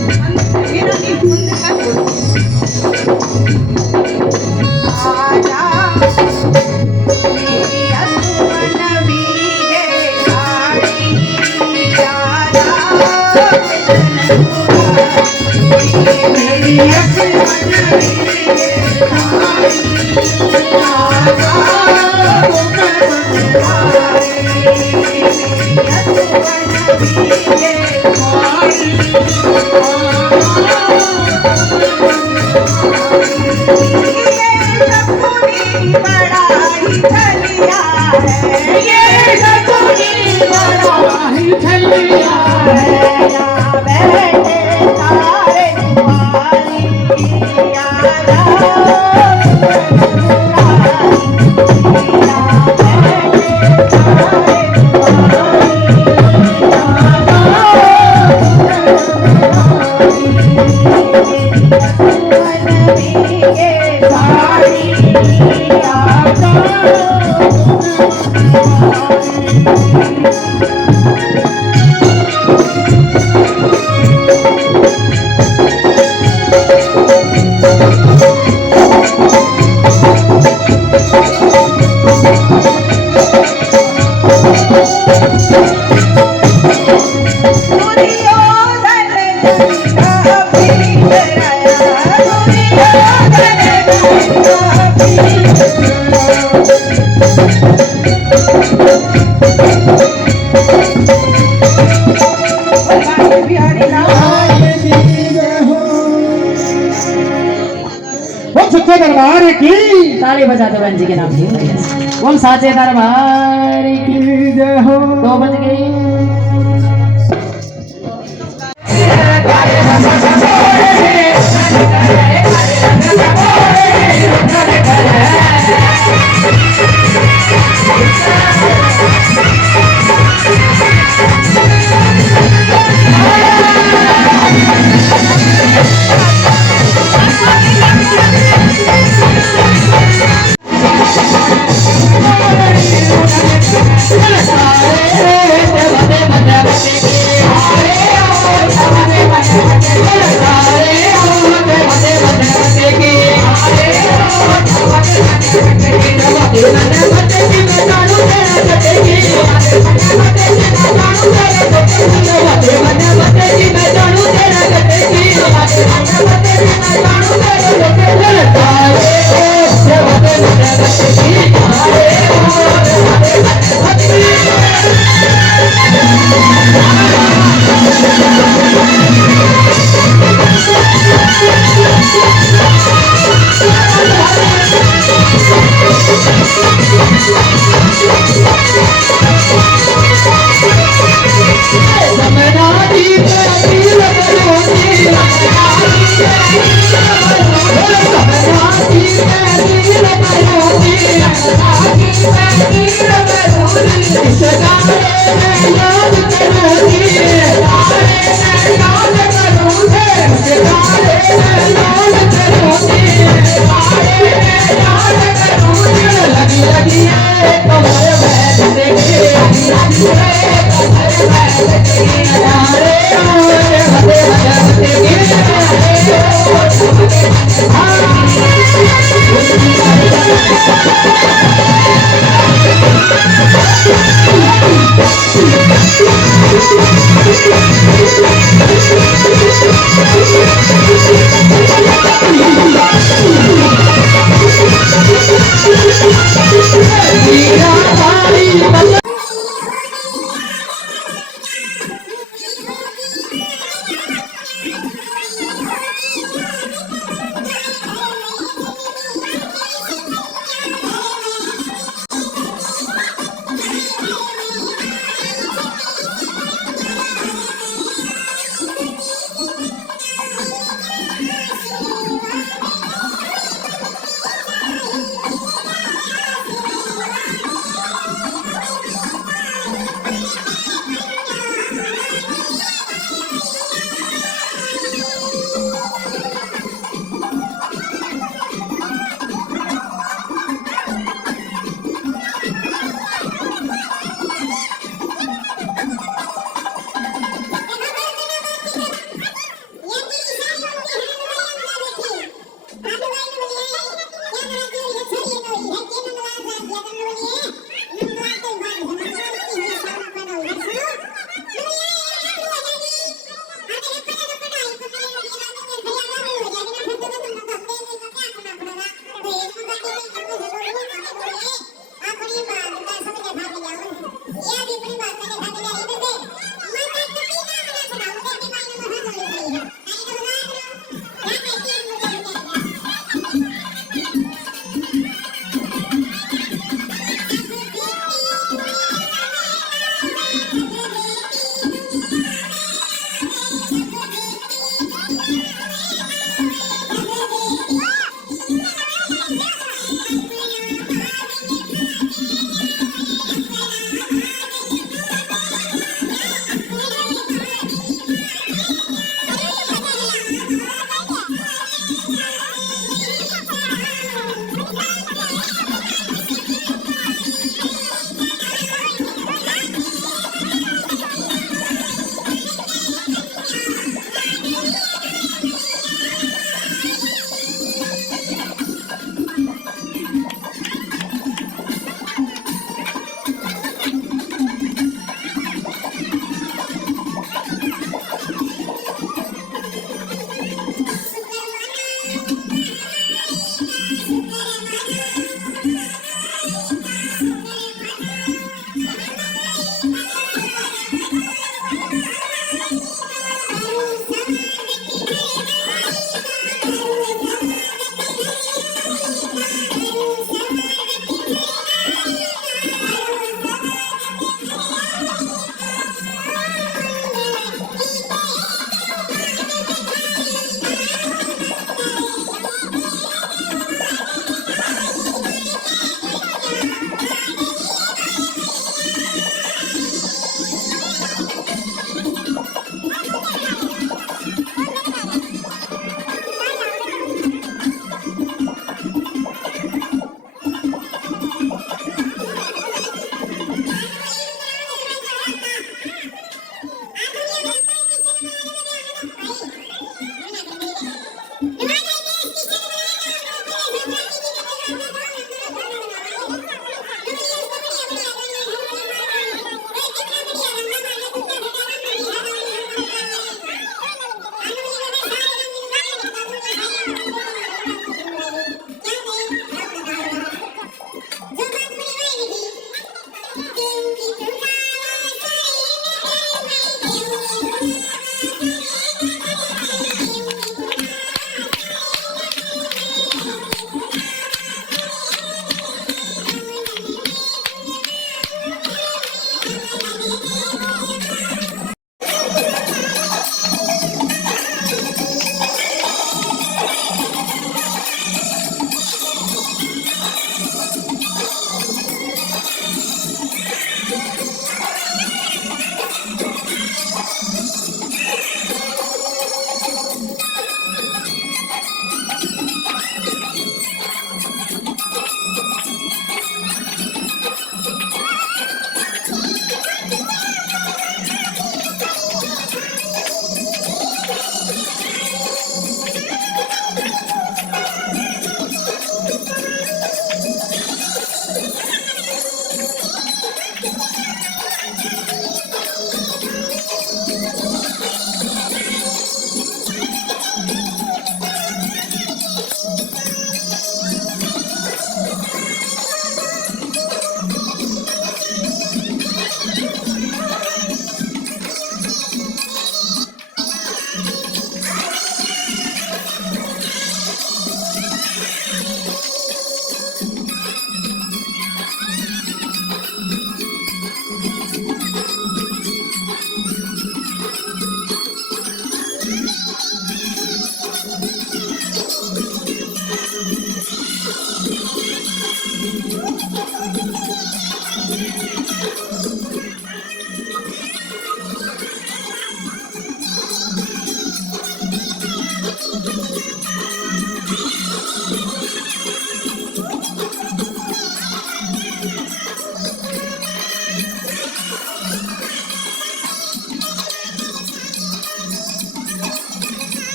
दरबार की ताली बजा दो बहन जी के नाम। बोल साचे दरबार की जय हो। 2 बज गई।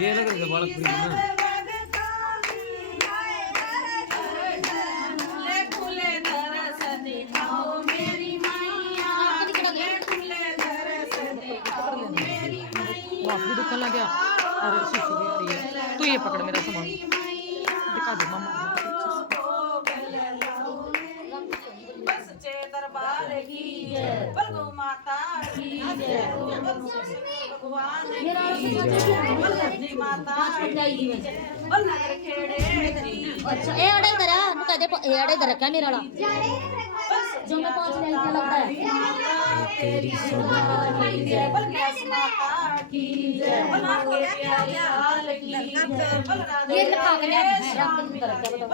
ये लग रहा है बालक प्रिय ना वापसी दुकान लग गया अरे शीशी भी आ रही है तू ये पकड़ मेरा सामान दिखा दो मामा दरबार की जय प्रभु माता की जय भगवान माता अच्छा ये अड़े इधर है नु कहदे ये अड़े इधर रखा मेरा वाला जो मैं पहुंच नहीं क्या लगता है तेरी सदा की जय माता की जय ये लिखा के लिया राम दिन तरफ क्या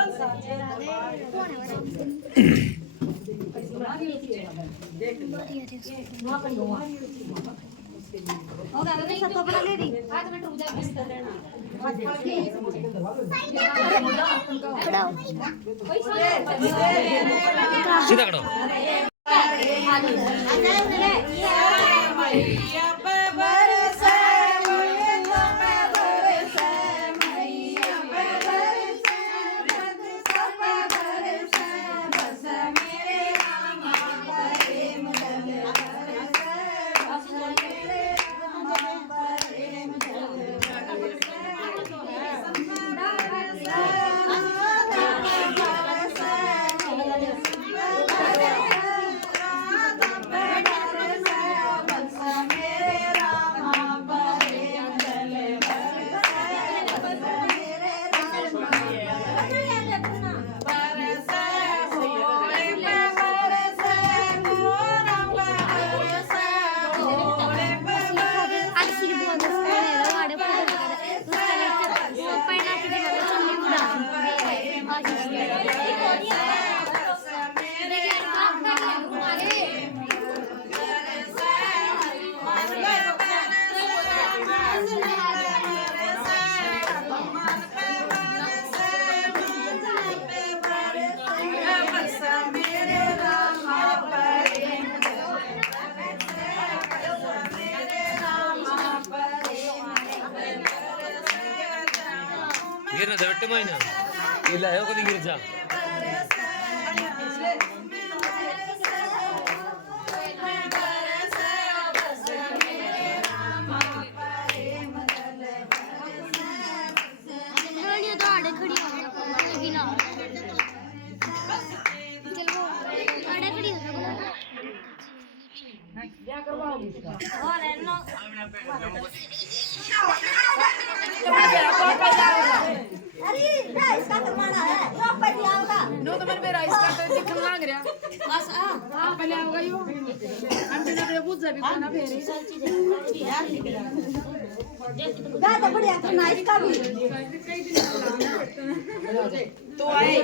सीधा खड़ो गिर ना दवट्टे में ना ये लायो कभी गिर जा तो आए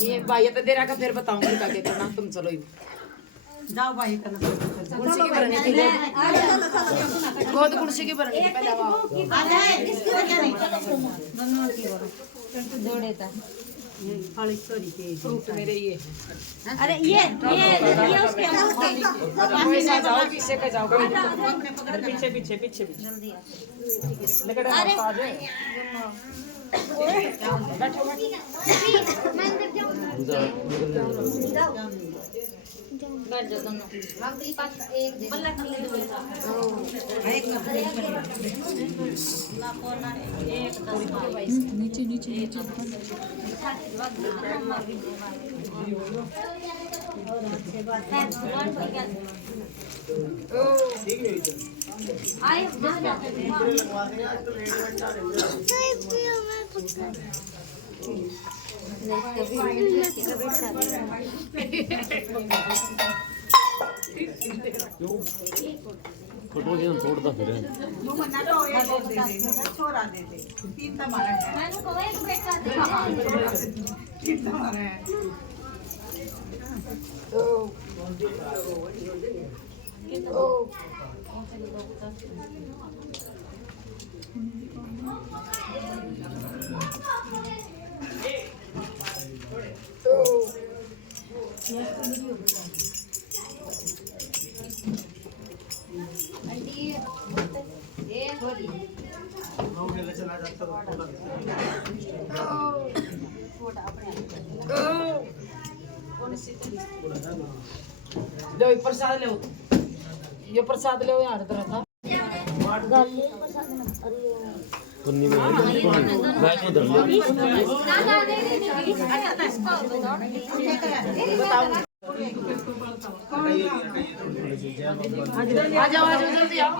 ये भाई पे दे रहा का फिर बताऊंगी क्या करना तुम चलो जाओ भाई करना कुर्सी की भरने के लिए बहुत कुर्सी की भरने के पहले आओ आ जाए इसकी वजह नहीं दोनों की बोलो जोड़े था खाली स्टोरी के फ्रूट मेरे ये अरे ये उसके पीछे जाओ पीछे का जाओ पीछे पीछे पीछे जल्दी लेकर अरे आ जाओ बैठो बैठ जाओ दोनों एक बल्ला खाली दो नीचे नीचे नीचे आए फोटो जी तोड़ता फिर छोड़ा दे दे तीन तमारा है मैंने कहा एक बैठा दे तीन तमारा है लो प्रसाद लो, ये प्रसाद लो यार तरह था। आ जाओ जल्दी आओ।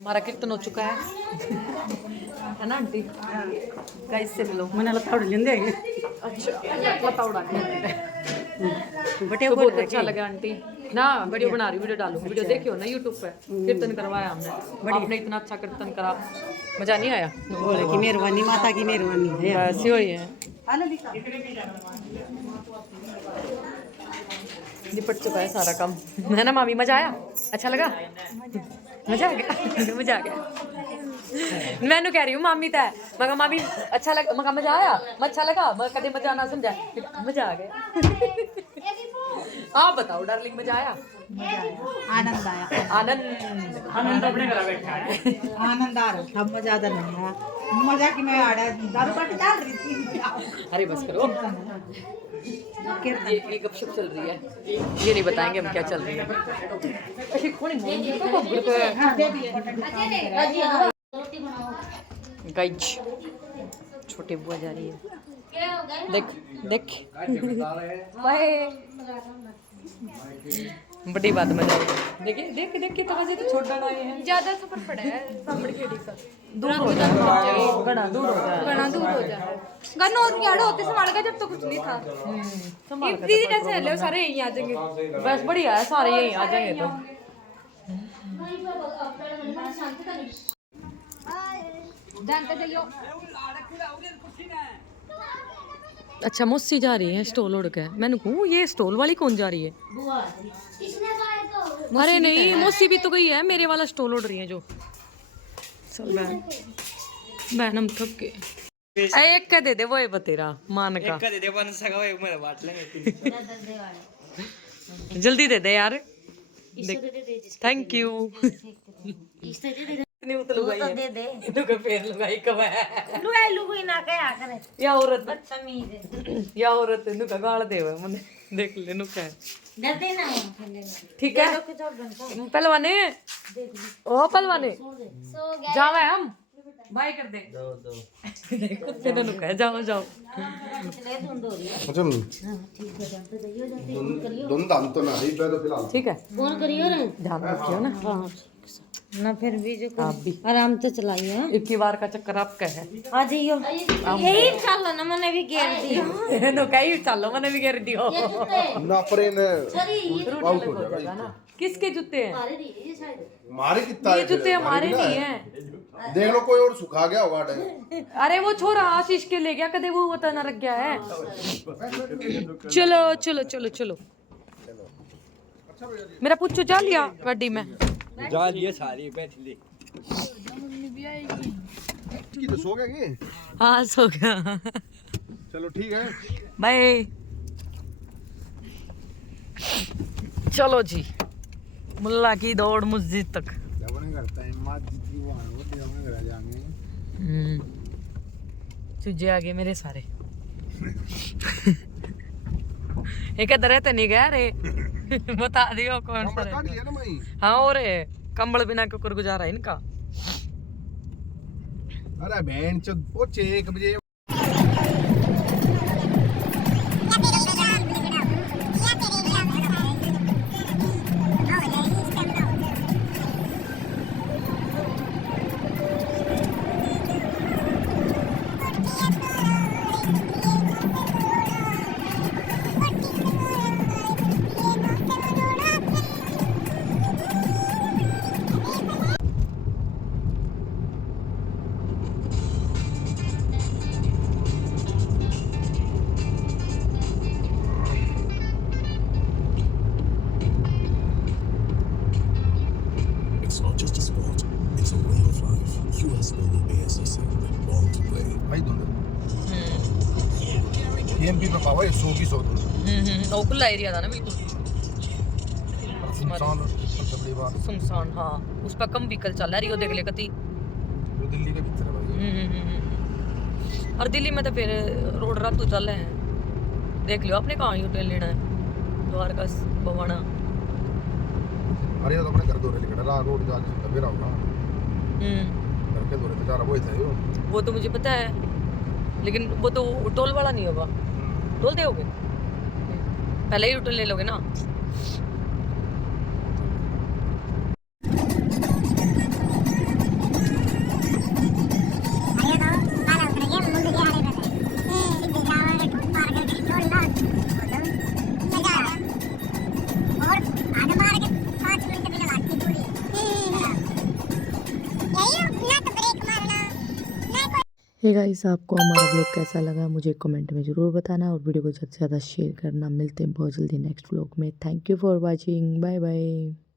हमारा कीर्तन हो चुका है ना आंटी? गाइस से मिलो। मैंने लता उड़ लेंदे अच्छा लता उड़ा बटे तो बहुत अच्छा लगा आंटी ना। वीडियो बना रही, वीडियो डालो, वीडियो देखियो ना यूट्यूब पे। कीर्तन करवाया हमने, आपने इतना अच्छा कीर्तन करा, मजा नहीं आया? बोले की मेहरबानी, माता की मेहरबानी है। ऐसी हुई है, निपट चुका है सारा काम, है ना मामी? मजा आया? अच्छा लगा? मजा आ गया? मजा आ गया। मैनू कह रही हूँ मामी तय, मगर मामी अच्छा लगा, मगर मजा आया? अच्छा लगा? मैं कदे मजा ना समझा, मजा आ गया। आप बताओ डार्लिंग, मजा आया? आनंद आया। आनंद आनंद अपने घर बैठा है। आनंद आ रहा, अब मजा नहीं आया। मजा की मैं आड़ा दारू पार्टी डाल रही थी। अरे बस करो, ये गपशप चल रही है, ये नहीं बताएंगे हम क्या चल रही है। गाइज छोटी बुआ जा रही है, देख देख बड़ी बात मजा आई। देखिए देख देख के तो वजह तो छोटा ना है, ज्यादा सफर पड़ा है सामने खेड़ी का, दूर हो जाए, घना दूर हो जाए, घना दूर हो जाए। गन्नो और यार होते संभाल का जब तो कुछ नहीं था। ये दीदी कैसे ले सारे यहीं आ जाएंगे। बस बढ़िया है, सारे यहीं आ जाएंगे तो। जानते जाइयो। अच्छा मौसी जा रही है स्टॉल उड़ के, मैंने कहूँ ये स्टॉल वाली कौन जा रही है? अरे नहीं मौसी भी तो गई है, मेरे वाला स्टॉल उड़ रही है जो। चल बहन हम थक गए। एक का दे दे वो है बतेरा मान का, एक का दे दे वन सगा वो मेरे बांट लेंगे। जल्दी दे दे यार, थैंक यू। नहीं वो तो लुगाई है, इनको का पैर लुगाई कब है? लुगाई ना क्या करे या औरत बदतमीज या औरत इनको का गाल देवे मने देख ले नु क्या है। दे देना ठीक है पहलवाने, ओ पहलवाने सो गया जावे हम बाय कर दे कुत्ते ने कहा जाओ जाओ। ले दूं दो चल ठीक है जानते जाइयो जाते फोन करियो दोनों दाम तो ना ही तो फिलहाल ठीक है, फोन करियो रे ध्यान रखियो ना। हां ना फिर भी जो आप भी आराम से चलाइए। एक ही बार का चक्कर आपका है, आ जाइयो यही चलो ना मैंने भी घेर दियो नो कहीं चलो मैंने भी घेर दियो ना परे ने आउट हो जाएगा ना। किसके जूते हैं? मारे कितना ये जूते हमारे नहीं है, देख लो कोई और सुखा गया होगा डे। अरे वो छोरा आशीष के ले गया, कदे वो होता ना रख गया है। चलो चलो चलो चलो, मेरा पुच्चू जा लिया गाड़ी में, जा लिए सारी बैठ ली। की तो सो गया कि? हाँ सो गया। चलो ठीक है बाय। चलो जी मुल्ला की दौड़ मस्जिद तक। जब नहीं करता है मस्जिद की वो देवने घर जाएंगे। तुझे आगे मेरे सारे एक इधर रहते नहीं गया रे बता दियो कौन सा है ना मई। हाँ और कंबल बिना कुकर गुजारा है इनका। अरे बहन चो वो 1 बजे just a sport. It's a way of life. US Polo BSSC. Born to play. भाई दूंगा एमपी पे पावा 100 की 100 ਉਹ ਖੁੱਲਾ ਏਰੀਆ था ना बिल्कुल सुनसान तबली बात सुनसान। हाँ उस पर कम व्हीकल चल रही हो देख ले कती। जो दिल्ली के भीतर है भाई और दिल्ली में तो फिर रोड रात तो चल रहे हैं। देख लियो आपने कहाँ यूटर्न लेना है द्वारका बवाना। अरे तो अपने घर दौरे लेकर रोड जाके तबे रहो ना घर के दौरे तो जा रहा वो थे वो तो मुझे पता है लेकिन वो तो टोल वाला नहीं होगा। टोल दोगे पहले ही टोल ले लोगे ना। हे गाइस, आपको हमारा ब्लॉग कैसा लगा मुझे कमेंट में ज़रूर बताना और वीडियो को ज़्यादा से ज़्यादा शेयर करना। मिलते हैं बहुत जल्दी नेक्स्ट ब्लॉग में। Thank you for watching. Bye bye.